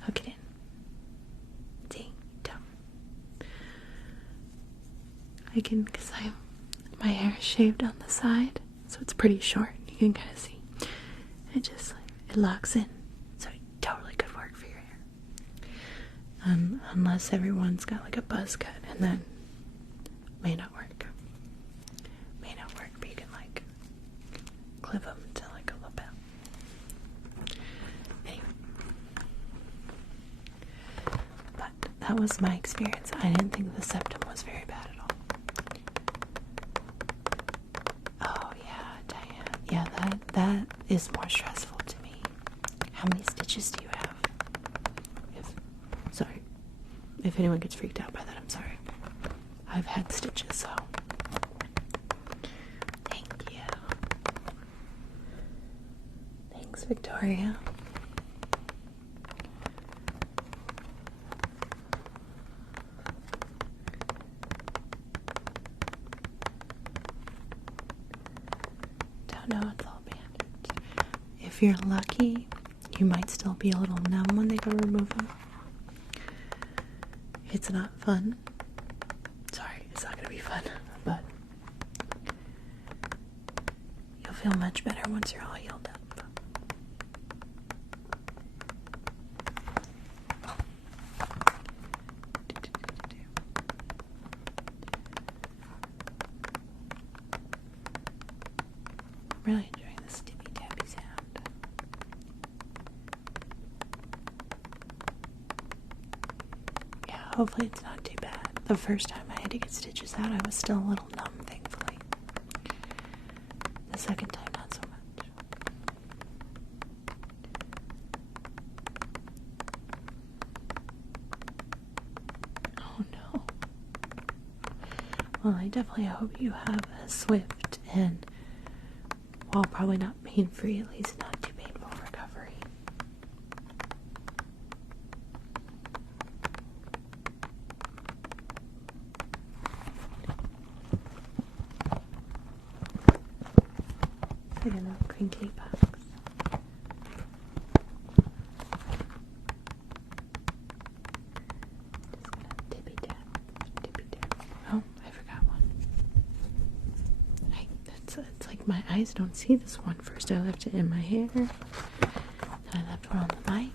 hook it in. See, dumb. I can, because my hair is shaved on the side, so it's pretty short. You can kind of see. It just like, it locks in, so it totally could work for your hair. Unless everyone's got like a buzz cut, and then may not work. But you can like clip them to like a lapel. Anyway, but that was my experience. I didn't think the septum was very bad at all. Oh yeah, Diane. Yeah, that is more stressful to me. How many stitches do you have? If anyone gets freaked out by that, I'm sorry. I've had stitches, so thank you. Thanks, Victoria. Don't know, it's all bandaged. If you're lucky, you might still be a little numb when they go remove them. It's not fun. Sorry, it's not gonna be fun, but you'll feel much better once you're all healed up. I'm really enjoying this tippy tappy sound. Yeah, hopefully it's not too The first time I had to get stitches out, I was still a little numb, thankfully. The second time, not so much. Oh no. Well, I definitely hope you have a swift and, while probably not pain-free, at least not too painful recovery. It's like a little crinkly box. Just gonna tippy tap, tippy tap. Oh, I forgot one. It's like my eyes don't see this one. First I left it in my hair, then I left one on the mic.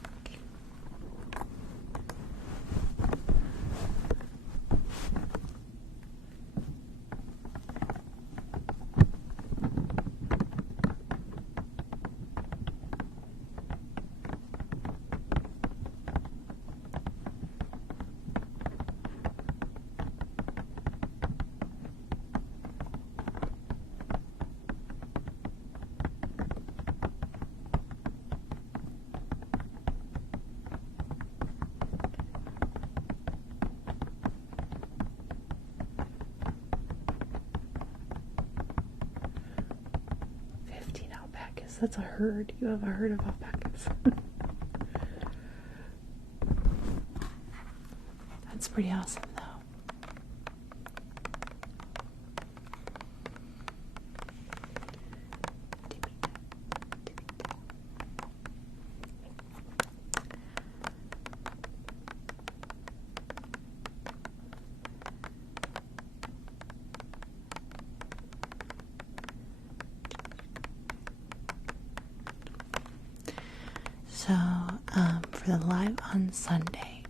That's a herd. You have a herd of alpacas. That's pretty awesome, though. So, for the live on Sunday,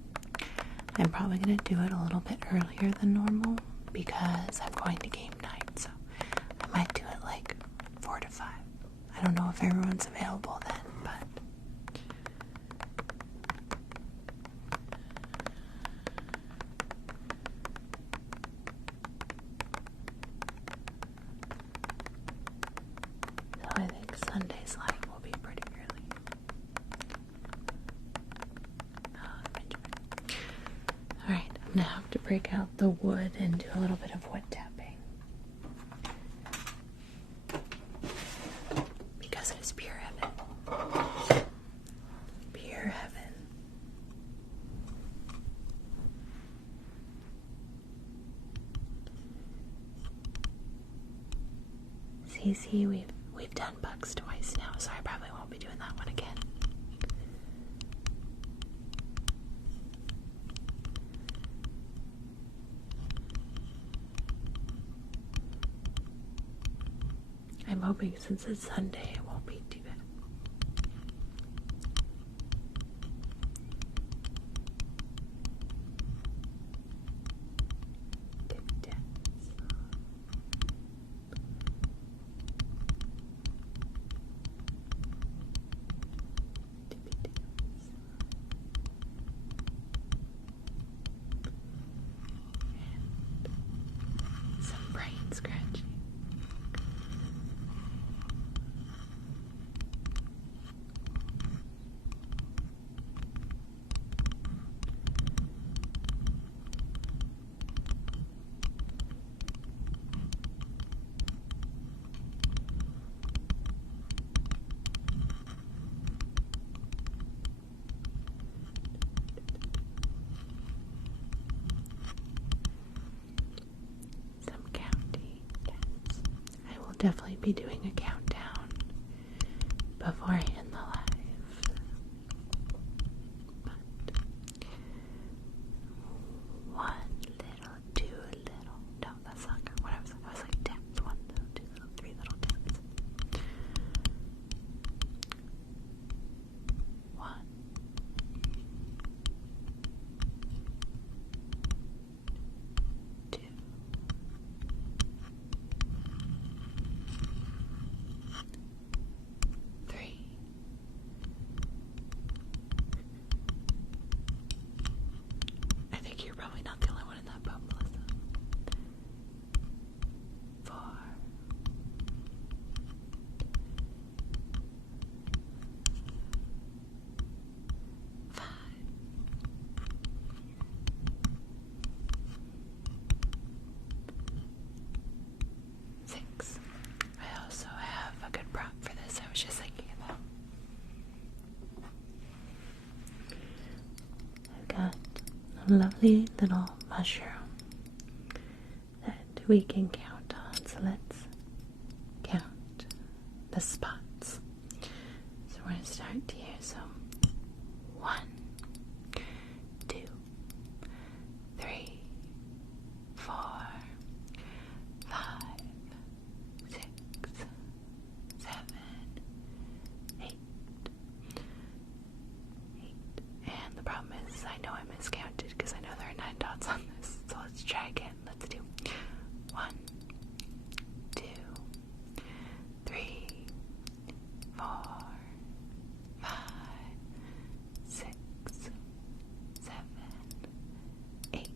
I'm probably going to do it a little bit earlier than normal because I'm going to game night, so I might do it like 4 to 5. I don't know if everyone's available then, but so I think Sunday's live will be pretty early. Alright, I'm going to have to break out the wood and do a little bit of wood tapping. Because it is pure heaven. Pure heaven. See, we've done bugs twice now, so I probably won't be doing that one again. I'm hoping since it's Sunday it won't be too bad. Some brain scratching. Definitely be doing a countdown before I end the live. But 1 little, 2 little. No, that's not good. What I was like taps. 1 little, 2 little, 3 little taps. 1. 2. 3. lovely little mushroom that we can count on. So let's count the spots. So we're going to start here. So 1, 2, 3, 4, 5, 6, 7, 8. And the problem is, I know I miscounted because I know there are 9 dots on this. So let's try again. Let's do 1, 2, 3, 4, 5, 6, 7, 8,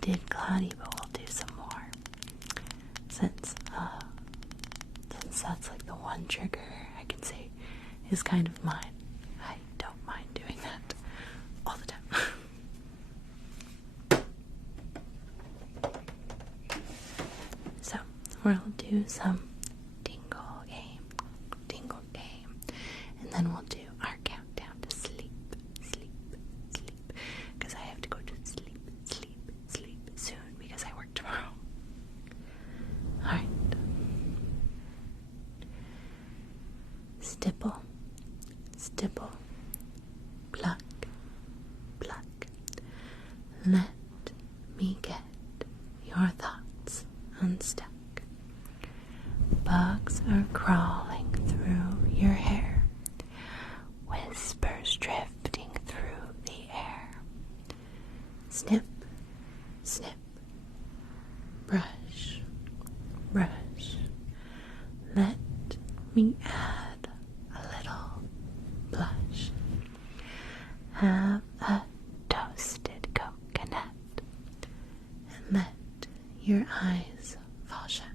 did cloudy, but we'll do some more. Since that's like the one trigger I can say is kind of mine. I don't mind doing that all the time. So we'll do some tingle game, and then we'll do our countdown to sleep, because I have to go to sleep soon because I work tomorrow. Alright. Stipple, pluck, let me get your thoughts unstuck. Bugs are crawling through your hair, whispers drifting through the air. Snip, brush, let me add a little blush. Have a toasted coconut and let your eyes fall shut.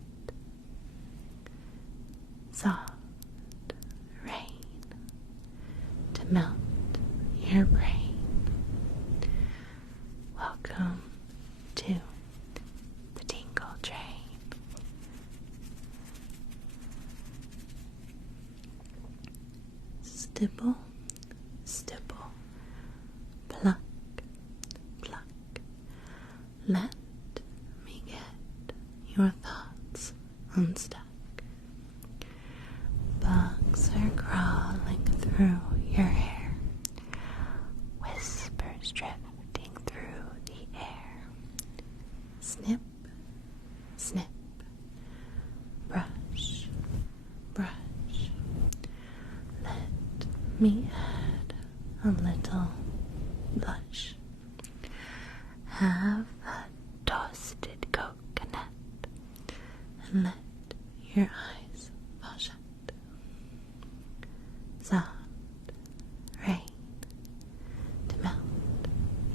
Soft rain to melt your brain. Welcome to the Tingle Train. Stipple, pluck, let me get your thoughts unstuck. Bugs are crawling through your hair, whispers drifting through the air. Snip, brush, let me add a little blush. Have a toasted coconut and let your eyes fall shut. Soft rain to melt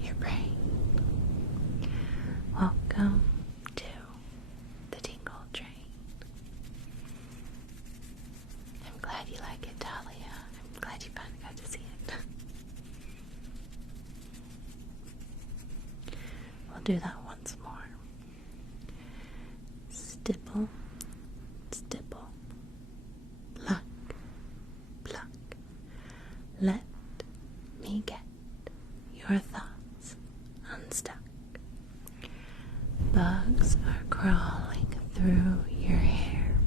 your brain. Welcome to the Tingle Train. I'm glad you like it, Talia. I'm glad you finally got to see it. We'll do that once more. Stipple, pluck, let me get your thoughts unstuck. Bugs are crawling through your hair,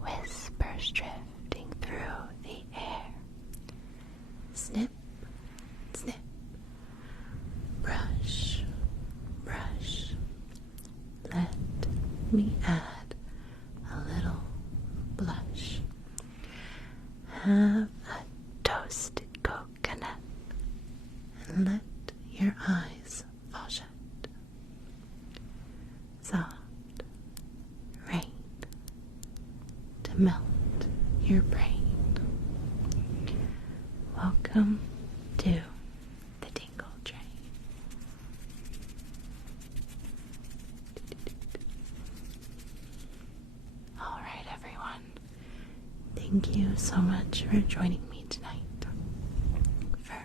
whispers drifting through the air. Snip, brush, let me add a little blush. Have a toasted coconut and let your eyes fall shut. Soft rain to melt your brain. Welcome to the Tingle Train. Alright, everyone. Thank you so much for joining me tonight. For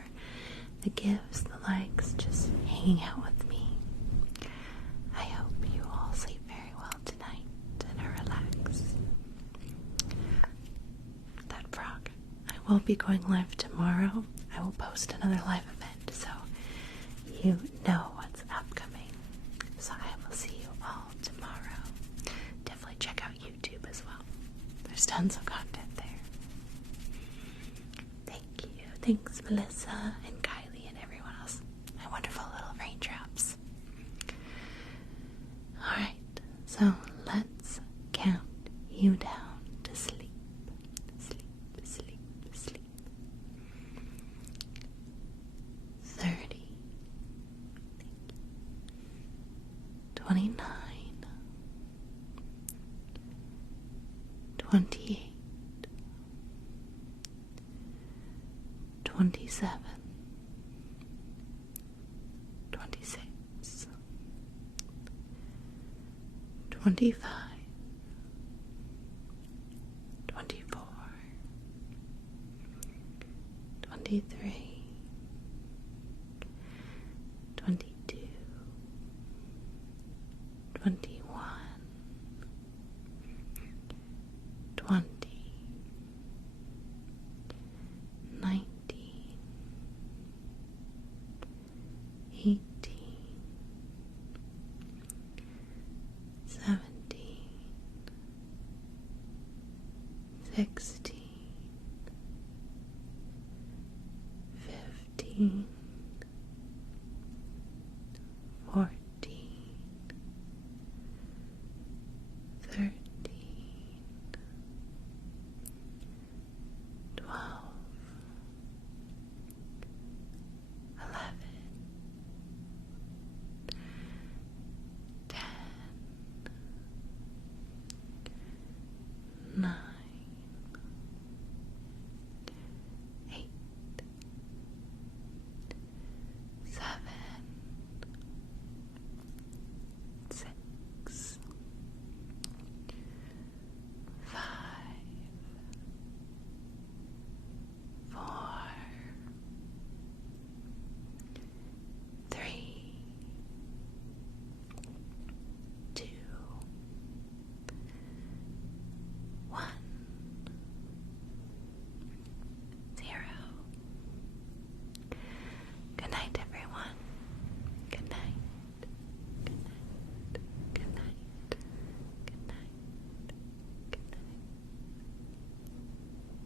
the gifts, the likes, just hanging out with me. I hope you all sleep very well tonight and are relaxed. That frog. I will be going live tomorrow. I will post another live event, so you know what's upcoming. So I will see you all tomorrow. Definitely check out YouTube as well. There's tons of content there. Thank you. Thanks, Melissa and Kylie and everyone else. My wonderful little raindrops. Alright, so let's count you down to sleep. 30, 29, 28, 27, 26, 25, 24, 23, 22, 21, 20, 19, 18, 17, 16, 15,